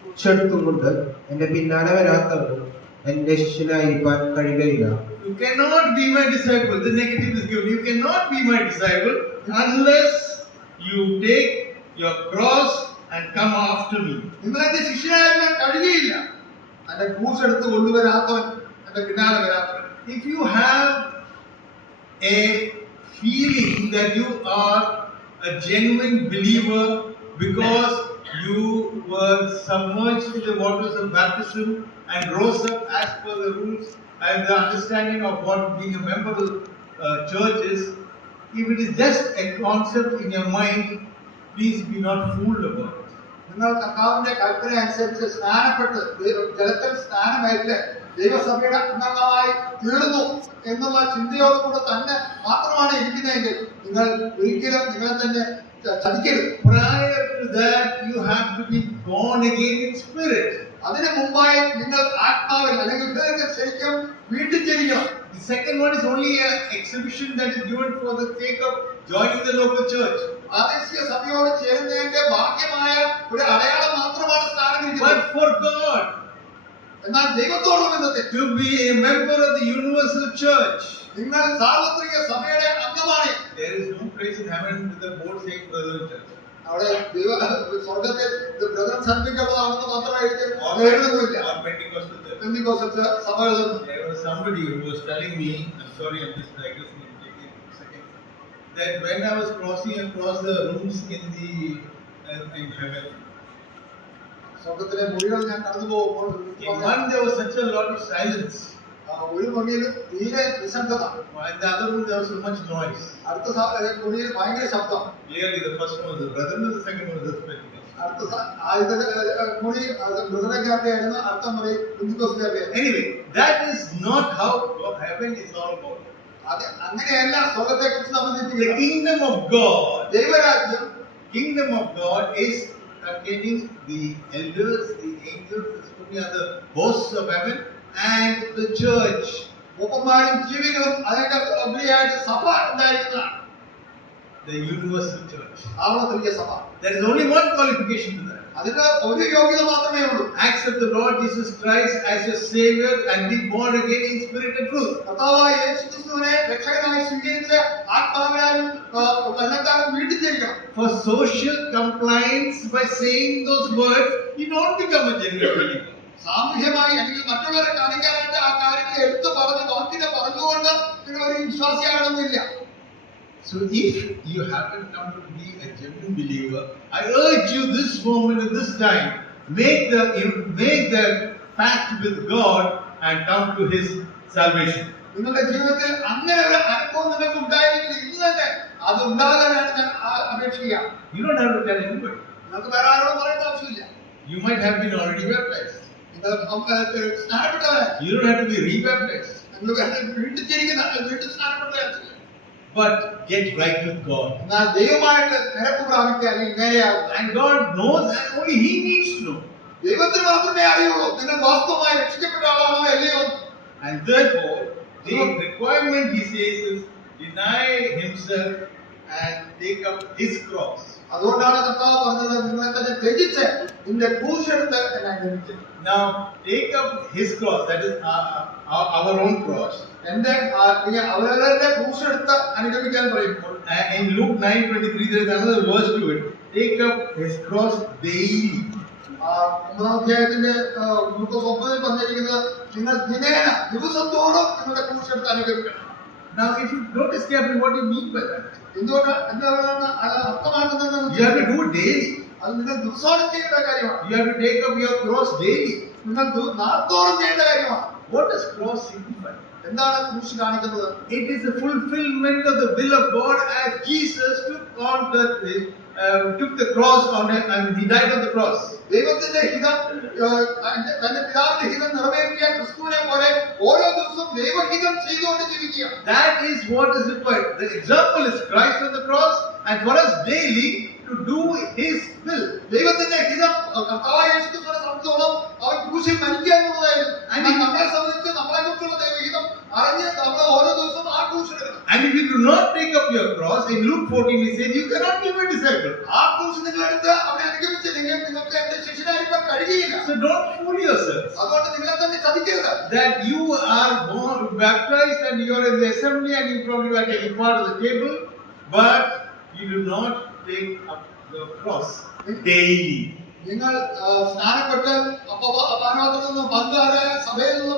ക്രൂശെടുത്തുകൊണ്ട് എന്റെ പിന്നാലെ വരാത്തവനും എന്റെ ശിഷ്യനായിരിക്കാൻ കഴിയുകയില്ല. you cannot be my disciple. The negative is given. You cannot be my disciple unless you take your cross and come after me. നിങ്ങൾ എന്റെ ശിഷ്യനായിരിക്കാൻ കഴിയുകയില്ല എന്റെ ക്രൂശ് എടുത്ത് കൊണ്ടുവരാത്തവൻ എന്റെ പിന്നാലെ വരാത്തവൻ. If you have a feeling that you are a genuine believer because you were submerged in the waters of baptism and rose up as per the rules and the understanding of what being a member of church is, if it is just a concept in your mind, please be not fooled about it. നിങ്ങൾ കർത്താവിന്റെ കൽപ്പന അനുസരിച്ച് സ്നാനപ്പെട്ട് ജലത്തിൽ സ്നാനമേറ്റ് ദൈവസഭയുടെ അംഗമായി തീർന്നു എന്നുള്ള ചിന്തയോടുകൂടെ തന്നെ മാത്രമാണ് ഇരിക്കുന്നതെങ്കിൽ നിങ്ങൾ ഒരിക്കലും നിങ്ങളെ തന്നെ ചതിക്കരുത്. Prior to that, you have to be born again in spirit. അതിനു മുമ്പായി നിങ്ങൾ ആത്മാവിൽ അല്ലെങ്കിൽ ഹൃദയത്തിൽ ശരിക്കും വീണ്ടും ജനിക്കണം. The second one is only an exhibition that is given for the sake of joining the local church. പ്രാദേശിക സഭയോട് ചേരുന്നതിന്റെ ഭാഗ്യമായ ഒരു അടയാളം മാത്രമാണ് സ്ഥാനം. But for God, എന്നാൽ ദൈവത്തോട് ബന്ധത്തിൽ to be a member of the universal church, നിങ്ങൾ സാർവത്രിക സഭയുടെ അംഗമാണ്. there is no place in heaven with the board saying brother church. അവിടെ സ്വർഗത്തിൽ ബ്രദർ സന്ധിക്കുള്ളതാണെന്ന് മാത്രമേ എഴുതുന്നില്ല. പെന്തിക്കോസ്തൽ സഭകളിൽ There was somebody who was telling me, I'm sorry, I'm just digressing in taking a second, that when I was crossing across the rooms in heaven, സ്വർഗത്തിലെ മുറികൾ ഞാൻ കടന്നു പോകുമ്പോൾ in one there was such a lot of silence. ഒരു മുറിയിൽ തീരെ നിശബ്ദത. In the other room there was so much noise. അടുത്ത മുറിയിൽ ഭയങ്കര ശബ്ദം. Clearly the first one was the brother and the second one was the Pentecost. മുറി ബ്രദറക്കാരുടെ ആയിരുന്നു, അടുത്ത മുറി പെന്തിക്കോസ്തുകാരുടെ. Anyway, that is not how heaven is all about. അത് അങ്ങനെയല്ല സ്വർഗത്തെ കുറിച്ച് സംബന്ധിക്കുന്നത്. The kingdom of God, ദൈവരാജ്യം, kingdom of God is containing the elders, the angels, the other hosts of heaven, and the church. മൂപ്പന്മാരും ജീവികളും അതിനൊക്കെ ഉപരിയായിട്ട് സഭ ഉണ്ടായിരിക്കുന്നതാണ്. The universal church. സാർവത്രിക സഭ. There is only one qualification to that. അതിന് ഒരു യോഗ്യത മാത്രമേ ഉള്ളൂ. Accept the Lord Jesus Christ as your Savior and be born again in spirit and truth. കർത്താവായ യേശുക്രിസ്തുവിനെ രക്ഷകനായി സ്വീകരിച്ച് ആത്മാവിനാലും തന്നെത്താനും വീണ്ടും ജനിക്കണം. For social compliance, by saying those words, you don't become a genuine believer. സാമൂഹ്യമായി അല്ലെങ്കിൽ മറ്റുള്ളവരെ കാണിക്കാനായിട്ട് ആ കാര്യങ്ങൾ എടുത്തു പറഞ്ഞ് വാക്കിനെ പറഞ്ഞുകൊണ്ട് നിങ്ങൾ ഒരു വിശ്വാസിയാകണമെന്നില്ല. So if you haven't come to be a genuine believer, I urge you this moment and this time, make the pact with God and come to His salvation. നിങ്ങളുടെ ജീവിതത്തിൽ അങ്ങനെ ഒരു അനുഭവം നിങ്ങൾക്ക് ഉണ്ടായെങ്കിൽ ഇന്ന് തന്നെ അത് ഉണ്ടാകാനാണ് ഞാൻ അപേക്ഷിക്കുകയാണ്. You don't have to tell anybody. നിങ്ങൾക്ക് വേറെ ആരോടും പറയേണ്ട ആവശ്യമില്ല. You might have been already baptized. നിങ്ങൾ സ്നാനപ്പെട്ടവരാണ്. You don't have to be rebaptized. നിങ്ങൾ വീണ്ടും ജനിക്കുന്ന വീണ്ടും സ്നാനപ്പെട്ടവരാണ്. But get right with God. എന്നാൽ ദൈവമായിട്ട് നിരപ്പ് പ്രാപിക്കുക അല്ലെങ്കിൽ നേരെയാവുക. And God knows, and only He needs to know. ദൈവത്തിന് മാത്രമേ അറിയുള്ളൂ നിങ്ങൾ വാസ്തവമായി രക്ഷിക്കപ്പെട്ട ആളാണോ അല്ലയോ. And therefore, the requirement He says is deny himself and take up His cross. അതുകൊണ്ടാണ് കർത്താവ് പറഞ്ഞത് നിങ്ങളെ തന്നെ ത്യജിച്ച് നിന്റെ ക്രൂശെടുത്ത് എന്നെ അനുഗമിക്കുക. Now take up His cross, that is our own cross. എന്റെ അവരവരുടെ ക്രൂശെടുത്ത് അനുഗമിക്കാൻ പറയുമ്പോൾ In Luke 9:23 there is another verse to it. Take up His cross daily. 9 അധ്യായത്തിന്റെ 39 പറഞ്ഞിരിക്കുന്നത് നിങ്ങൾ ദിനേന ദിവസത്തോളം നിങ്ങളുടെ ക്രൂശെടുത്ത് അനുഗമിക്കണം. Now if you notice carefully what you mean by that. എന്താണ് അർത്ഥമാക്കുന്നത്? You have to do it daily. അത് നിങ്ങൾ ദിവസവും ചെയ്യേണ്ട കാര്യമാണ്. You have to take up your cross daily. നിങ്ങൾ നാളത്തോളം ചെയ്യേണ്ട കാര്യമാണ്. What does cross signify? എന്താണ് ക്രൂശ് കാണിക്കുന്നത്? It is the fulfillment of the will of God as Jesus took the cross on it and He died on the cross. ദൈവത്തിന്റെ ഹിതം തന്റെ പിതാവിന്റെ ഹിതം നിറവേറ്റിയ ക്രിസ്തുവിനെ പോലെ ഓരോ ദിവസവും ദൈവഹിതം ചെയ്തുകൊണ്ട് ജീവിക്കുക. That is what is required. The example is Christ on the cross, and for us daily to do His will. ദൈവത്തിന്റെ ഹിതം കർത്താവായ യേശുക്രിസ്തുവിനെ സംബന്ധിച്ചോളം അവൻ ക്രൂശിൽ മരിക്കുക എന്നുള്ളതായിരുന്നു. നമ്മളെ സംബന്ധിച്ച് നമ്മളെ കുറിച്ചുള്ള ദൈവഹിതം അറിഞ്ഞ് നമ്മൾ ഓരോ ദിവസവും ആ ക്രൂശെടുക്കണം. And if you do not take up your cross, in Luke 14 He says, you cannot be my disciple. ആ ക്രൂശ് നിങ്ങൾ എടുത്ത് അവനെ അനുഗമിച്ചില്ലെങ്കിൽ നിങ്ങൾക്ക് എന്റെ ശിഷ്യനായിരിക്കാൻ കഴിയുകയില്ല. So don't fool yourselves. അതുകൊണ്ട് നിങ്ങളെ തന്നെ ചതിക്കരുത്. That you are born, baptized, and you are in the assembly, and you probably are taking part of the table, but you do not take up the cross daily. നിങ്ങൾ സ്നാനപ്പെട്ട് പാനപാത്രത്തിൽ നിന്ന് പങ്കാറ് സഭയിൽ നിന്ന്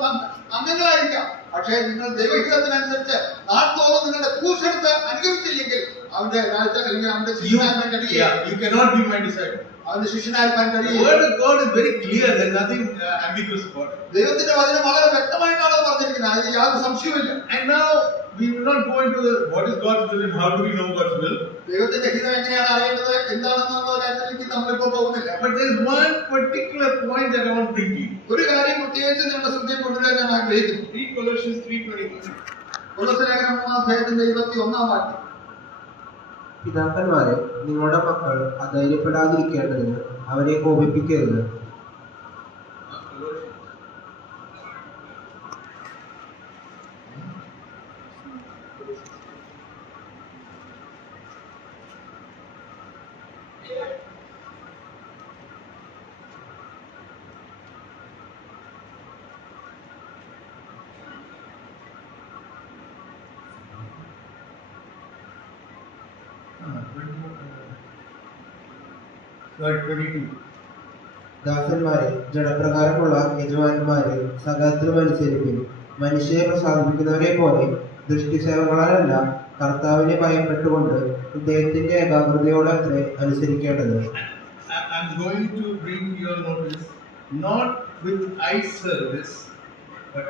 അംഗങ്ങളായിരിക്കാം. പക്ഷേ നിങ്ങൾ ദൈവഹിതത്തിനനുസരിച്ച് നാൾത്തോറും നിങ്ങളുടെ ക്രൂശെടുത്ത് അനുഗമിച്ചില്ലെങ്കിൽ അവന്റെ അല്ലെങ്കിൽ അവന്റെ ശിഷ്യനായിരിക്കാൻ കഴിയില്ല. You cannot be my disciple. അവന്റെ ശിഷ്യനായിരിക്കാൻ The കഴിയില്ല. word of God is very clear. There is nothing ambiguous about it. ദൈവത്തിന്റെ വചനം വളരെ വ്യക്തമായിട്ടാണ് പറഞ്ഞിരിക്കുന്നത്. അതിന് യാതൊരു സംശയവുമില്ല. And now we will not go into what is God's will and how do we know God's will. ദൈവത്തിന്റെ ഹിതം എങ്ങനെയാണ് അറിയേണ്ടത് എന്താണെന്നുള്ള കാര്യത്തിലേക്ക് നമ്മളിപ്പോൾ പോകുന്നില്ല. But there is one particular point that I want to bring to you. ഒരു കാര്യം പ്രത്യേകിച്ച് നിങ്ങളുടെ ശ്രദ്ധയിൽ കൊണ്ടുവരാൻ ഞാൻ ആഗ്രഹിക്കുന്നു. Read Colossians 3:21. കൊലോസ്യലേഖനം 3 അധ്യായത്തിന്റെ 21 വാക്യം. പിതാക്കന്മാരെ, നിങ്ങളുടെ മക്കൾ അധൈര്യപ്പെടാതിരിക്കേണ്ടതിന് അവരെ കോപിപ്പിക്കരുത്. Verse 22. ദാസന്മാരെ, ജഡപ്രകാരമുള്ള യജമാനന്മാരെ സകലത്തിലും അനുസരിപ്പിൻ. മനുഷ്യരെ പ്രസാദിപ്പിക്കുന്നവരെ പോലെ ദൃഷ്ടിസേവകളല്ല, കർത്താവിനെ ഭയപ്പെട്ടുകൊണ്ട് ഹൃദയത്തിന്റെ ഏകാഗ്രതയോടെ അത്രേ അനുസരിക്കേണ്ടത്. I'm going to bring to your notice, not with eye service, but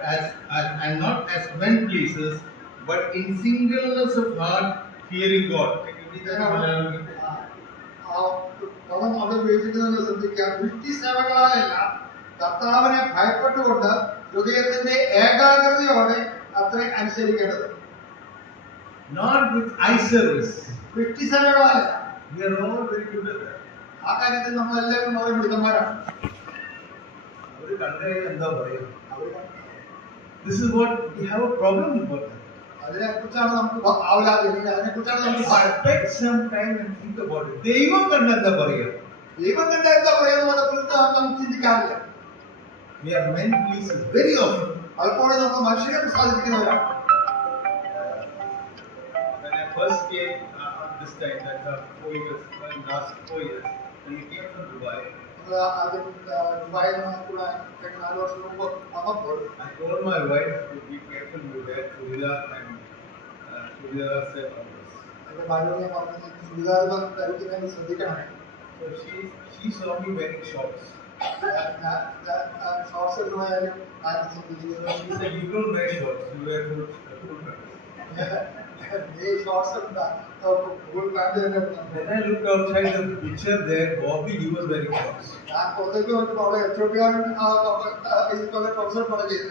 and not as men pleasers, but in singleness of heart, fearing God. Can you read that in Malayalam? പദം അവിടെ ഉപയോഗിക്കുന്നത് ശ്രദ്ധിക്കുക. ദൃഷ്ടി സേവകളാലല്ല, കർത്താവിനെ ഭയപ്പെട്ടുകൊണ്ട് ഹൃദയത്തിന്റെ ഏകാഗ്രതയോടെ അത്രേ അനുസരിക്കേണ്ടത്. Not with eye service. ദൃഷ്ടി സേവകളാലല്ല. We are all very good at that. ആ കാര്യത്തിൽ നമ്മളെല്ലാവരും വളരെ മിടുക്കന്മാരാണ്. This is what we have a problem about that. അതിനെ കുറിച്ചാണ് നമുക്ക് ആവലാതി, അതിനെ കുറിച്ചാണ് നമുക്ക് Spend some time and think about it. ദൈവം കണ്ട എന്താ പറയുക? ദൈവം കണ്ട എന്താ പറയുന്നത് കുറിച്ച് നമുക്ക് ചിന്തിക്കാറില്ല. We are men pleasers very often. പലപ്പോഴും നമ്മൾ മനുഷ്യരെ പ്രസാദിപ്പിക്കുന്നവരാണ്. When I first came this time, that's last 4 years, when we came from Dubai, ദുബായിൽ കൂടെ 4 വർഷം മുമ്പ് വന്നപ്പോൾ I told my wife to be careful with that. Surya said on this. എന്റെ ഭാര്യയെ പറഞ്ഞു, ചുരിദാർ ധരിക്കുന്നതിന് ശ്രദ്ധിക്കണമേ. So she saw me wearing shorts. Shorts ഇടുന്നതായാലും ഞാൻ ശ്രദ്ധിച്ചു. She said, "You don't wear shorts. You wear full pants." ഈ ഷോർട്സ് ഇടുന്ന ഫുൾ പാന്റ് തന്നെ ഇടുന്നു. Then I looked outside the picture there. Bobby, he was wearing shorts. ഞാൻ പുറത്തേക്ക് നോക്കിയപ്പോൾ അവിടെ എത്യോപ്യൻ ഇതുപോലെ ട്രൗസർ പണ ചെയ്തു.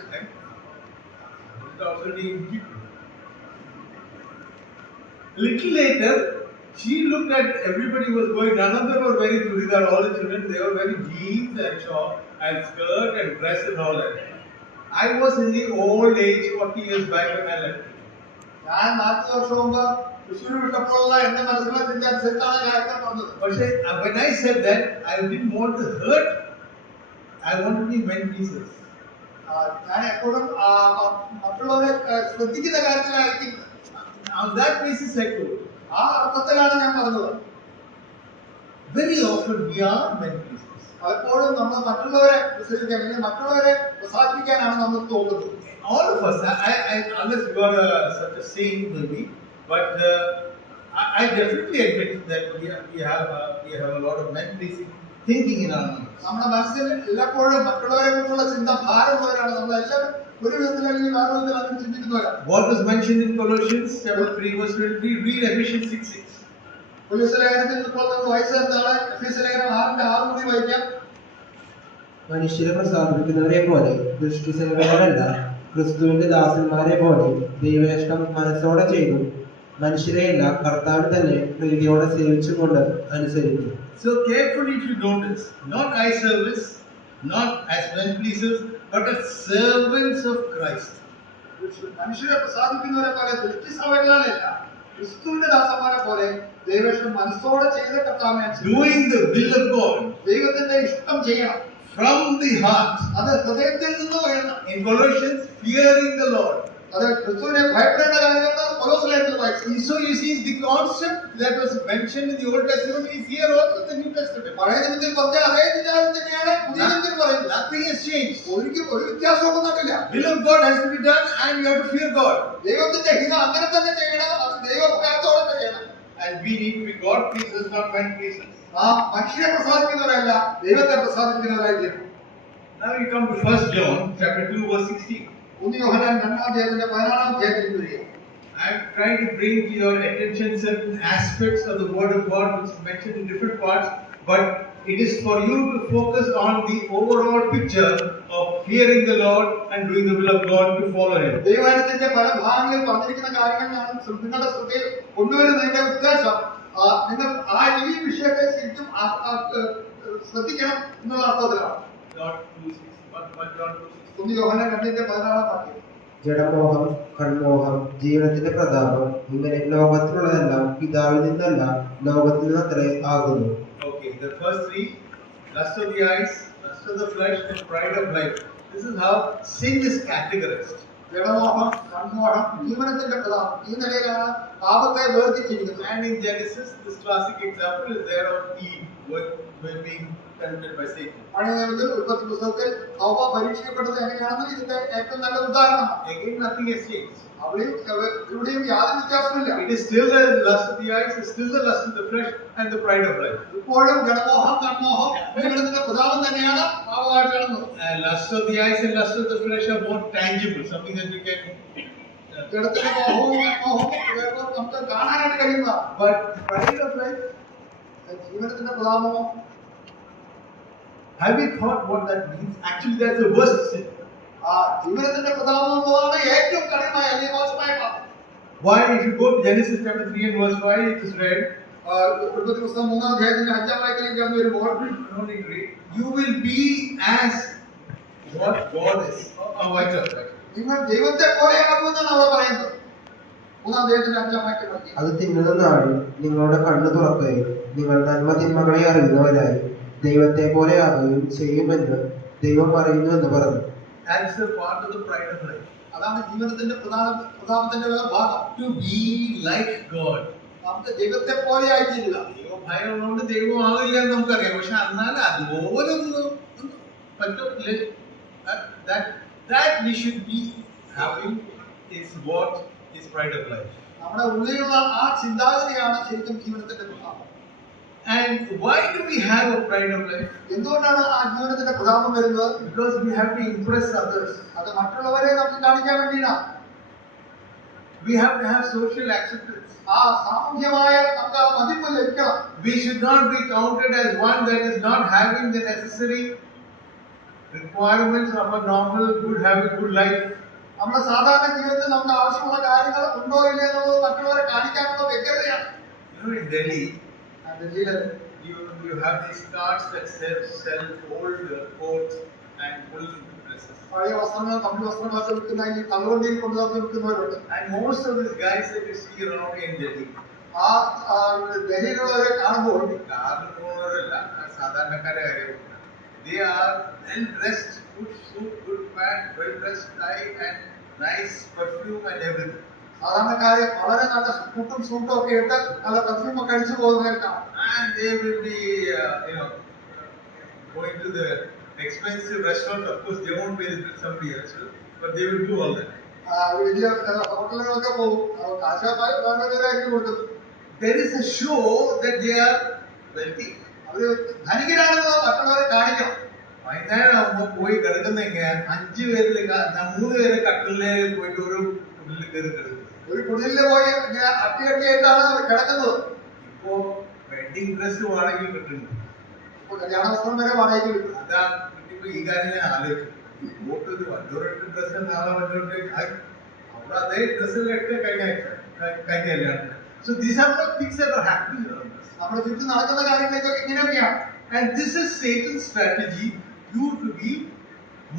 Little later, she looked at everybody was going. None of them were wearing churidar. All the children, they were wearing jeans and short and skirt and dress and all that. I was in the old age, 40 years back when I left. ഞാൻ 40 വർഷം മുമ്പ് തൃശ്ശൂർ വിട്ടപ്പോഴുള്ള എന്റെ മനസ്സിലെ ചിന്ത അനുസരിച്ചാണ് കാര്യങ്ങൾ പറഞ്ഞത്. But when I said that, I didn't want to hurt. I want to be men pleasers. ഞാൻ എപ്പോഴും മറ്റുള്ളവരെ ശ്രദ്ധിക്കുന്ന കാര്യത്തിലായിരിക്കും. On that basis, I told. ആ അർത്ഥത്തിലാണ് ഞാൻ പറഞ്ഞത്. Very often we are men pleasers. പലപ്പോഴും നമ്മൾ മറ്റുള്ളവരെ പ്രസരിക്കാൻ അല്ലെങ്കിൽ മറ്റുള്ളവരെ പ്രസാദിപ്പിക്കാനാണ് നമ്മൾ തോന്നുന്നത്. All of us, unless you are such a saint maybe, but I definitely admit that we have a lot of men pleasing thinking in our minds. നമ്മുടെ മനസ്സിൽ എല്ലായ്പ്പോഴും മറ്റുള്ളവരെ കുറിച്ചുള്ള ചിന്ത ഭാരമുള്ളവരാണ്. നമ്മളെല്ലാവരും ഒരു വിധത്തിൽ അല്ലെങ്കിൽ വേറെ വിധത്തിൽ അങ്ങനെ ചിന്തിക്കുന്നവരാണ്. What was mentioned in Colossians chapter 3 verse 23? Read Ephesians 6:6. കൊലോസ്യ ലേഖനത്തിൽ ഇപ്പോൾ നമ്മൾ വായിച്ചതാണ്. എഫെസ്യ ലേഖനം 6:6 കൂടി വായിക്കാം. മനുഷ്യരെ പ്രസാദിപ്പിക്കുന്നവരെ പോലെ ദൃഷ്ടിസേവകളല്ല, ക്രിസ്തുവിന്റെ ദാസന്മാരെ പോലെ ദൈവേഷ്ടം മനസ്സോടെ ചെയ്തു മനുഷ്യരെയല്ല കർത്താവിനെ തന്നെ പ്രീതിയോടെ സേവിച്ചുകൊണ്ട് അനുസരിക്കും. So carefully if you notice, not eye service, not as men pleasers, but as servants of Christ. മനുഷ്യരെ പ്രസാദിപ്പിക്കുന്നവരെ പോലെ ദൃഷ്ടിസേവകളല്ല, ക്രിസ്തുവിന്റെ ദാസന്മാരെ പോലെ ദൈവേഷ്ടം മനസ്സോടെ ചെയ്ത കർത്താവിനെ Doing the will of God. ദൈവത്തിന്റെ ഇഷ്ടം ചെയ്യണം. From the heart. അത് ഹൃദയത്തിൽ നിന്ന് വരണം. In Colossians, fearing the Lord. അത് ക്രിസ്തുവിനെ ഭയപ്പെടേണ്ട കാര്യമാണ് കൊലോസ്യ ലേഖനത്തിൽ വായിച്ചത്. So you see, the concept that was mentioned in the Old Testament is here also in the New Testament. പഴയ നിയമത്തിൽ പറഞ്ഞ അതേ വിചാരം തന്നെയാണ് പുതിയ നിയമത്തിൽ പറയുന്നത്. Nothing has changed. ഒരിക്കലും ഒരു വ്യത്യാസവും വന്നിട്ടില്ല. Will of God has to be done, and you have to fear God. ദൈവത്തിന്റെ ഹിതം അങ്ങനെ തന്നെ ചെയ്യണം. അത് ദൈവഭയത്തോടെ ചെയ്യണം. And we need to be God pleasers, not man pleasers. മനുഷ്യരെ പ്രസാദിക്കുന്നവരല്ല, ദൈവത്തെ പ്രസാദിക്കുന്നവരായിരിക്കും. Now you come to 1 John chapter 2 verse 16. 1 യോഹന്നാൻ 2:16 വരിക. I am trying to bring to your attention certain aspects of the Word of God which is mentioned in different parts, but it is for you to focus on the overall picture of fearing the Lord and doing the will of God to follow Him. ദൈവത്തിന്റെ പല ഭാഗങ്ങളിൽ പറഞ്ഞിരിക്കുന്ന കാര്യങ്ങൾ ഞാൻ നിങ്ങളുടെ ശ്രദ്ധയിൽ കൊണ്ടുവരുന്നതിന്റെ ഉദ്ദേശം നിങ്ങൾ ഈ വിഷയത്തെ ശരിക്കും ശ്രദ്ധിക്കണം എന്നുള്ള അർത്ഥത്തിലാണ്. 1 യോഹന്നാൻ 2:16 ജഡമോഹം, കൺമോഹം, ജീവനത്തിന്റെ പ്രതാപം, ഇങ്ങനെ ലോകത്തിലുള്ളതെല്ലാം പിതാവിൽ നിന്നല്ല ലോകത്തിൽ നിന്നത്രേ ആകുന്നു. the first three, lust of the eyes, lust of the flesh, and pride of life. This is how sin is categorized. ജഡമോഹം, കൺമോഹം, ജീവനത്തിന്റെ പ്രതാപം, ഈ നിലയിലാണ് പാപത്തെ വേർതിരിച്ചിരിക്കുന്നത്. And in Genesis, this classic example is there of Eve when being tempted by Satan. പഴയ നിയമത്തിൽ ഉൽപ്പത്തി പുസ്തകത്തിൽ ഹവ്വ പരീക്ഷിക്കപ്പെട്ടത് എങ്ങനെയാണെന്ന് ഇതിന്റെ ഏറ്റവും നല്ല ഉദാഹരണമാണ്. Again, nothing has changed. അവിടെയും ഇവിടെയും യാതൊരു വ്യത്യാസമില്ല. It is still the lust of the eyes, it is still the lust of the flesh, and the pride of life. ഇപ്പോഴും ജഡമോഹം, കൺമോഹം, ജീവനത്തിന്റെ പ്രതാപം തന്നെയാണ് പാപമായിട്ട് കാണുന്നത്. And lust of the eyes and lust of the flesh are more tangible, something that you can. ജഡത്തിന്റെ മോഹവും കൺമോഹവും ഇതൊക്കെ നമുക്ക് കാണാനായിട്ട് കഴിയുന്നതാണ്. But pride of life, ജീവനത്തിന്റെ പ്രതാപമോ, have you thought what that means? Actually, that's the worst sin. ആ ജീവനത്തിന്റെ പ്രതാപം എന്നതാണ് ഏറ്റവും കഠിനമായ അല്ലെങ്കിൽ മോശമായ പാപം. Why? If you go to Genesis chapter 3 and verse 5, it is read. ഉൽപ്പത്തി പുസ്തകം 3-ാം അധ്യായത്തിന്റെ 5-ാം വാക്യത്തിലേക്ക് കടന്നു വരുമ്പോൾ, No need to read. You will be as what God is. നിങ്ങൾ ദൈവത്തെ പോലെയാകുമെന്നാണ് അവിടെ പറയുന്നത്. 3-ാം അധ്യായത്തിന്റെ 5-ാം വാക്യം നോക്കി. അത് തിന്നുന്ന നാളിൽ നിങ്ങളുടെ കണ്ണു തുറക്കുകയും നിങ്ങൾ നന്മ തിന്മകളെ അറിയുന്നവരായി ദൈവത്തെ പോലെ ആകുകയും ചെയ്യുമെന്ന് ദൈവം പറയുന്നു എന്ന് പറഞ്ഞു. That's the part of the pride of life. അതാണ് ജീവനത്തിന്റെ പ്രതാപത്തിന്റെ ഭാഗം. To be like God. നമുക്ക് ദൈവത്തെ പോലെ ആയിത്തീരുക. ഭയം ഉള്ളതുകൊണ്ട് ദൈവം ആവില്ല എന്ന് നമുക്കറിയാം. പക്ഷെ എന്നാൽ അതുപോലെ പറ്റില്ല. That we should be having is what is pride of life. നമ്മുടെ ഉള്ളിലുള്ള ആ ചിന്താഗതിയാണ് ശരിക്കും ജീവനത്തിന്റെ പ്രതാപം. And why do we have a pride of life? എന്തുകൊണ്ടാണ് ആ ജീവനത്തിന്റെ പ്രതാപം വരുന്നത്? Because we have to impress others. അത് മറ്റുള്ളവരെ നമുക്ക് കാണിക്കാൻ വേണ്ടിയാണ്. We have to have social acceptance. ആ സാമൂഹ്യമായ നമുക്ക് ആ മതിപ്പ് ലഭിക്കണം. We should not be counted as one that is not having the necessary requirements of a normal good life. നമ്മുടെ സാധാരണ ജീവിതത്തിൽ നമുക്ക് ആവശ്യമുള്ള കാര്യങ്ങൾ ഉണ്ടോ ഇല്ലയോ എന്നുള്ളത് മറ്റുള്ളവരെ കാണിക്കാനുള്ള വ്യഗ്രതയാണ്. In Delhi, ഡൽഹിയിൽ you have these carts that sell old coats and woolen dresses. പഴയ വസ്ത്രങ്ങൾ, കമ്പി വസ്ത്രങ്ങളൊക്കെ വിൽക്കുന്ന ഈ തള്ളുവണ്ടിയിൽ കൊണ്ടുവന്ന് വിൽക്കുന്നവരുണ്ട്. And most of these guys that you see around in Delhi, ആ ഡൽഹിയിലുള്ളവരെ കാണുമ്പോൾ കാറിൽ പോകുന്നവരല്ല, സാധാരണക്കാരെ കാര്യം. They are well dressed, good suit, good pant, well dressed tie, and nice perfume and everything. സാധാരണക്കാരെ വളരെ നല്ല കൂട്ടും സൂട്ടും ഒക്കെ ഇട്ട് നല്ല പെർഫ്യൂം ഒക്കെ അടിച്ചു പോകുന്നവരെ കാണാം. And they will be, going to the expensive restaurant. Of course, they won't pay the somebody else, but they will do all that. വലിയ ഹോട്ടലുകളൊക്കെ പോകും, കാശായിരിക്കും കൊടുക്കുന്നത്. There is a show that they are wealthy. അവര് ധനികരാണെന്ന് മറ്റുള്ളവരെ കാണിക്കണം. വൈകുന്നേരം ആകുമ്പോൾ പോയി കിടക്കുന്ന എങ്ങനെയാ? 5 പേരിൽ 3 പേര് കട്ടിലെ പോയിട്ട് ഒരു കുടിലിൽ കയറി കിടക്കും. ഒരു കുടിലിൽ പോയി ഇങ്ങനെ അട്ടിയട്ടിയായിട്ടാണ് അവർ കിടക്കുന്നത്. ഇപ്പോ വെഡിങ് ഡ്രസ് വാടകയിൽ കിട്ടുന്നുണ്ട്. ഇപ്പൊ കല്യാണ വസ്ത്രം വരെ വാടകയ്ക്ക് കിട്ടും. അതാ ഇപ്പൊ ഈ കാര്യം ഞാൻ ആലോചിച്ചു. വോട്ട് വല്ലവരുടെ ഡ്രസ് നാളെ വല്ലവരുടെ അവിടെ അതേ ഡ്രസ്സിലൊക്കെ കഴിഞ്ഞ കല്യാണത്തിന്. So these are the things that are happening around us. നമ്മുടെ ചുറ്റും നടക്കുന്ന കാര്യങ്ങളൊക്കെ ഇങ്ങനെയൊക്കെയാണ്. And this is Satan's strategy, you to be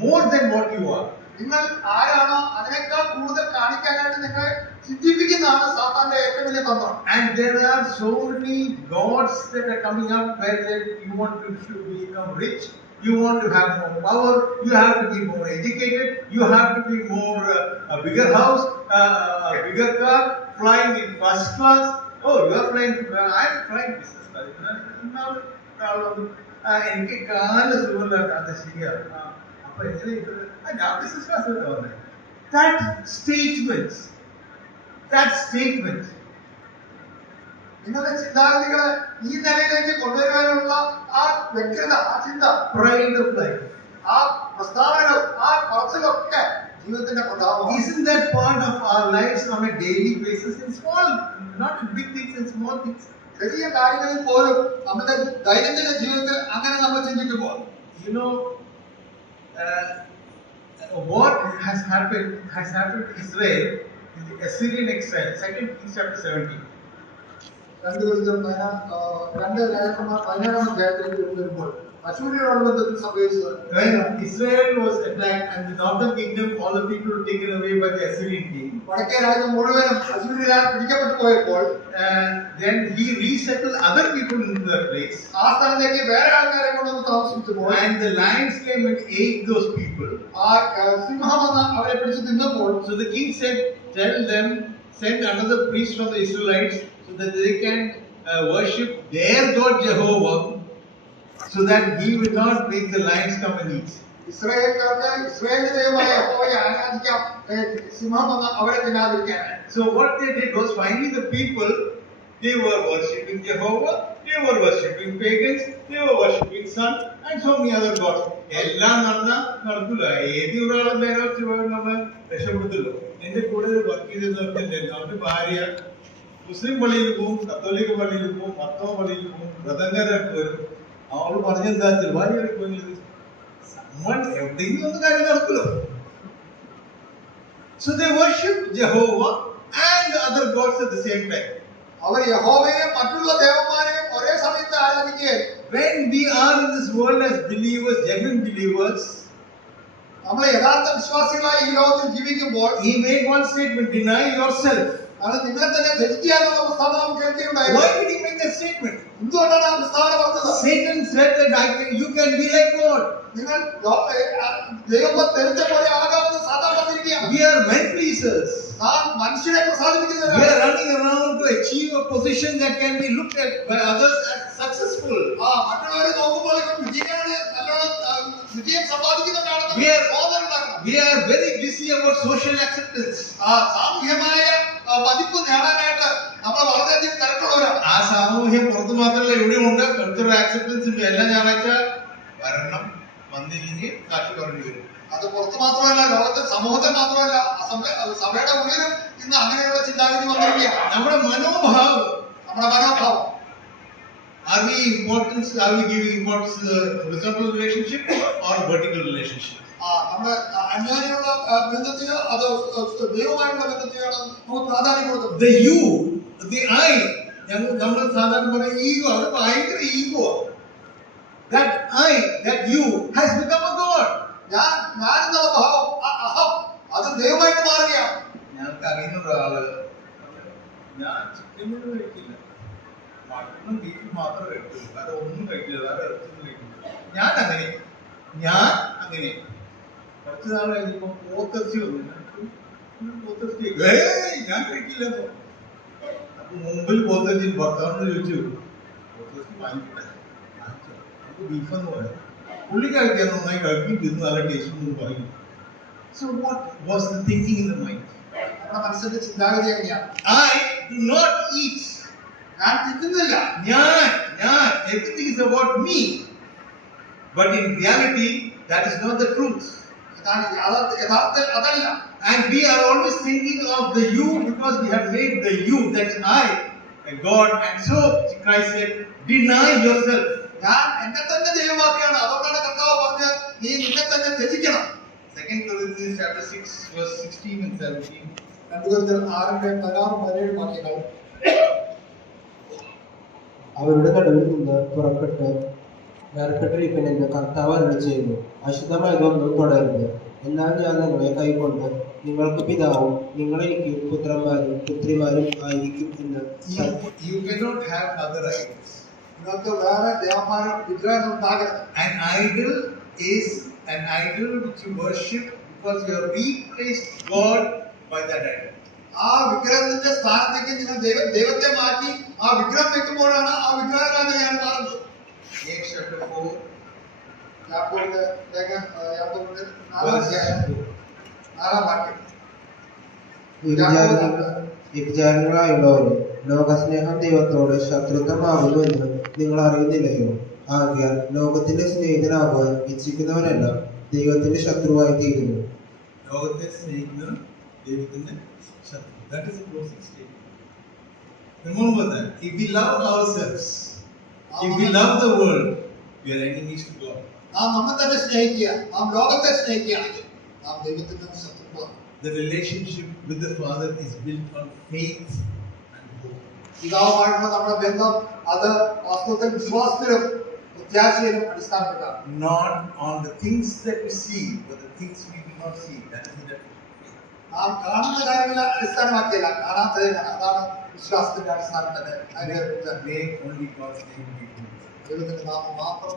more than what you are. നിങ്ങൾ ആരാണോ അതിനേക്കാൾ കൂടുതൽ കാണിക്കാനായിട്ട് നിങ്ങളെ ചിന്തിപ്പിക്കുന്നതാണ് സാത്താന്റെ ഏറ്റവും വലിയ തന്ത്രം. And there are so many gods that are coming up where you want to become rich, you want to have more power, you have to be more educated, you have to be more a bigger house, a bigger car, flying in first class. Oh, you are flying, I'm flying business class. എനിക്ക് കാല സുഖമില്ലാത്ത അത് ശരിയാണ്. അപ്പൊ എങ്ങനെ ഞാൻ business class വന്നത് that statement നിങ്ങളുടെ ചിന്താഗതികളെ ഈ നിലയിലേക്ക് കൊണ്ടുവരുവാനുള്ള ആ വ്യക്തത, ആ ചിന്ത, pride of life, ആ പ്രസ്താവനകൾ, ആ പറച്ചിലൊക്കെ ജീവിതത്തിന്റെ പ്രതാപമാണ്. Isn't that part of our lives on a daily basis in small, not big things, in small things? ചെറിയ കാര്യങ്ങളിൽ പോലും നമ്മുടെ ദൈനംദിന ജീവിതത്തിൽ അങ്ങനെ നമ്മൾ ചിന്തിക്കുമ്പോൾ, what has happened to Israel in the Assyrian exile. 2 Kings chapter 17. 2 രാജാക്കന്മാർ 17-ാം അധ്യായത്തിലേക്ക് വരുമ്പോൾ അശൂര്യരോട് ബന്ധത്തിൽ സംഭവിച്ചത്. When Israel was attacked and the northern kingdom, all the people were taken away by the Assyrian king. വടക്കേ രാജ്യം മുഴുവനും അശൂര്യരാൽ പിടിക്കപ്പെട്ടു പോയപ്പോൾ And then he resettled other people into that place. ആ സ്ഥലത്തേക്ക് വേറെ ആൾക്കാരെ കൊണ്ടുവന്ന് താമസിച്ചപ്പോൾ And the lions came and ate those people. ആ സിംഹം വന്ന് അവരെ പിടിച്ച് തിന്നപ്പോൾ So the king said, tell them, send another priest from the Israelites so that they can worship their God Jehovah, so that he will not make the lions come and eat. ഇസ്രായേൽക്കാർക്ക് ഇസ്രായേലിന്റെ ദൈവമായ യഹോവയെ ആരാധിക്കാം, സിംഹം വന്ന് അവരെ തിന്നാതിരിക്കാൻ. So what they did was, finally the people, they were worshipping Jehovah, they were worshipping pagans, they were worshipping sun and so many other gods. എല്ലാം നടക്കില്ല. ഏതൊരു ആളും നേരെ വെച്ച് നമ്മൾ രക്ഷപ്പെടുത്തല്ലോ. എന്റെ കൂടെ വർക്ക് ചെയ്തിരുന്നവർക്കുണ്ടായിരുന്നു. അവന്റെ ഭാര്യ മുസ്ലിം പള്ളിയിൽ പോകും, കത്തോലിക്ക പള്ളിയിൽ പോകും, മർത്തവ പള്ളിയിൽ പോകും, വ്രതക്കാരായിട്ട് വരും. അവള് പറഞ്ഞെന്താ ഭാര്യ എവിടെയെങ്കിലും ഒന്നും കാര്യം നടക്കുമല്ലോ. So they worship Jehovah and the other gods at the same time. അവർ യഹോവയെ മറ്റുള്ള ദേവന്മാരെയും ഒരേ സമയത്ത് ആരാധിക്കുകയായിരുന്നു. When we are in this world as believers, genuine believers, നമ്മൾ യഥാർത്ഥ വിശ്വാസികളായി ഈ ലോകത്തിൽ ജീവിക്കുമ്പോൾ he made one statement: deny yourself. അത് നിങ്ങളെ തന്നെ ത്യജിക്കുക എന്നുള്ള പ്രസ്താവന കേൾക്കുകയുണ്ടായിരുന്നു. Why did he make that statement? എന്തുകൊണ്ടാണ് ആ പ്രസ്താവന പറഞ്ഞത്? Satan said that you can be like God. നിങ്ങൾ ദൈവം തെളിച്ച പോലെ ആകാമെന്ന് സാധാരണ പറഞ്ഞിരിക്കുകയാണ്. We are men pleasers. നാം മനുഷ്യരെ We പ്രസാദിപ്പിക്കുന്നവരാണ്. are running around to achieve a position that can be looked at by others as successful. മറ്റുള്ളവരെ നോക്കുമ്പോൾ ഇവൻ വിജയമാണ്, നല്ലോണം വിജയം സമ്പാദിക്കുന്നവരാണെന്ന് We are- തോന്നലുണ്ടാക്കണം. We are very busy about social acceptance. സാമൂഹ്യമായ മതിപ്പ് നേടാനായിട്ട് നമ്മൾ വളരെയധികം തിരക്കുള്ളവരാണ്. ആ സാമൂഹ്യം പുറത്ത് മാത്രമല്ല, എവിടെയും ഉണ്ട്. കൾച്ചറൽ ആക്സെപ്റ്റൻസ് ഉണ്ട്. എല്ലാ ഞായറാഴ്ച വരണം, വന്നില്ലെങ്കിൽ കാശ് പറഞ്ഞു വരും. അത് പുറത്ത് മാത്രമല്ല, ലോകത്തെ സമൂഹത്തിൽ മാത്രമല്ല, സഭയുടെ ഉള്ളിലും ഇന്ന് അങ്ങനെയുള്ള ചിന്താഗതി വന്നിരിക്കുകയാണ്. നമ്മുടെ മനോഭാവം, നമ്മുടെ മനോഭാവം, are we giving importance to the horizontal relationship or vertical relationship? നമ്മുടെ അന്യോന്യമുള്ള ബന്ധത്തെയോ അതോ ദൈവമായിട്ടുള്ള ബന്ധത്തെയാണ് നമുക്ക് പ്രാധാന്യം കൊടുക്കുന്നത്. The you, the I, നമ്മൾ സാധാരണ പറയുന്ന ഈഗോ, അത് ഭയങ്കര ego. That I, that you has become a God. ഞാൻ എന്നുള്ള ഭാവം, അഹം, അത് ദൈവമായിട്ട് മാറുകയാണ്. ഞങ്ങൾക്ക് അറിയുന്ന ഒരാള്, ഞാൻ ചിക്കൻ കഴിക്കില്ല, മട്ടനും ബീഫും മാത്രമേ കഴിക്കുള്ളൂ, അത് ഒന്നും കഴിക്കില്ല, വേറെ ഇറച്ചൊന്നും കഴിക്കില്ല. ഞാൻ അങ്ങനെ കുറച്ച് നാൾ കഴിഞ്ഞപ്പോ പോത്തിറച്ചി വന്നു. പോത്തിറച്ചി ഞാൻ കഴിക്കില്ല. അപ്പൊ മുമ്പിൽ പോത്തിറച്ചി ഭർത്താവിനോട് ചോദിച്ചു, പോത്തിറച്ചി വാങ്ങിക്കട്ടെ, നമുക്ക് ബീഫെന്ന് പറയാം. പുള്ളി കഴിക്കാൻ നന്നായി കഴിക്കും, തിന്ന് നല്ല ടേസ്റ്റ് എന്ന് പറയും. So what was the thinking in the mind? നമ്മുടെ മനസ്സിന്റെ ചിന്താഗതി എങ്ങനെയാണ്? I do not eat. ഞാൻ തിന്നുന്നില്ല. Everything is about me. But in reality, that is not the truth. യഥാർത്ഥത്തിൽ അതല്ല. And we are always thinking of the you because we have made the you, that is I, a God. And so Christ said, deny yourself. ഞാൻ എന്നെ തന്നെ ദൈവമാക്കുകയാണ്. അതുകൊണ്ടാണ് കർത്താവ് പറഞ്ഞത്, നീ നിന്നെ തന്നെ ത്യജിക്കണം. 2 Corinthians chapter 6 verse 16 and 17. 2 Corinthians 6:16-17 വാക്യങ്ങൾ. അവരുടെ നടുവിൽ നിന്ന് പുറപ്പെട്ട് വേർപെട്ടിരിക്കുമെന്ന് കർത്താവ് അരുളി ചെയ്യുന്നു. അശുദ്ധമായതൊന്നും തുടരുത്. എന്നാൽ ഞാൻ നിങ്ങളെ കൈക്കൊണ്ട് നിങ്ങൾക്ക് പിതാവും നിങ്ങൾ എനിക്ക് പുത്രന്മാരും പുത്രിമാരും ആയിരിക്കും എന്ന്. You cannot have other idols. നിങ്ങൾക്ക് വേറെ ദേവന്മാരും വിഗ്രഹങ്ങൾ ഉണ്ടാകരുത്. An idol is an idol which you worship because you have replaced God by that idol. ആ വിഗ്രഹത്തിന്റെ സ്ഥാനത്തേക്ക് നിങ്ങൾ ദൈവത്തെ മാറ്റി ആ വിഗ്രഹം വെക്കുമ്പോഴാണ് ആ വിഗ്രഹരാജയാണ് മാറുന്നത്. James chapter 4 യാക്കോബിന്റെ ലേഖനം, യാക്കോബിന്റെ 4 വാക്യം. വിചാരങ്ങളായുള്ളവരെ, ലോകസ്നേഹം ദൈവത്തോട് ശത്രുത്വമാകുന്നുവെന്ന് നിങ്ങൾ അറിയുന്നില്ലയോ? ആകയാൽ ലോകത്തിന്റെ സ്നേഹിതനാകുവാൻ ഇച്ഛിക്കുന്നവരെല്ലാം ദൈവത്തിന്റെ ശത്രുവായി തീരുന്നു. ലോകത്തെ സ്നേഹിക്കുന്നവൻ ദൈവത്തിന്റെ ശത്രു. That is the closing statement. Remember that. If we love ourselves, if we love the world, we are enemies to God. നാം നമ്മെ തന്നെ സ്നേഹിക്കുക, നാം ലോകത്തെ സ്നേഹിക്കുകയാണെങ്കിൽ നാം ദൈവത്തിന്റെ ശത്രുവാണ്. The relationship with the Father is built on faith and hope. പിതാവുമായിട്ടുള്ള നമ്മുടെ ബന്ധം അത് വാസ്തവത്തിൽ വിശ്വാസത്തിലും പ്രത്യാശയിലും അടിസ്ഥാനപ്പെട്ടാണ്. Not on the things that we see, but the things we do not see. That is the definition. നാം കാണുന്ന കാര്യങ്ങളെ അടിസ്ഥാനമാക്കിയല്ല, കാണാത്തതിനാണ്. അതാണ് വിശ്വാസത്തിന്റെ അടിസ്ഥാനം തന്നെ. അതിന്റെ May only God's name be praised. ദൈവത്തിന്റെ നാമം മാത്രം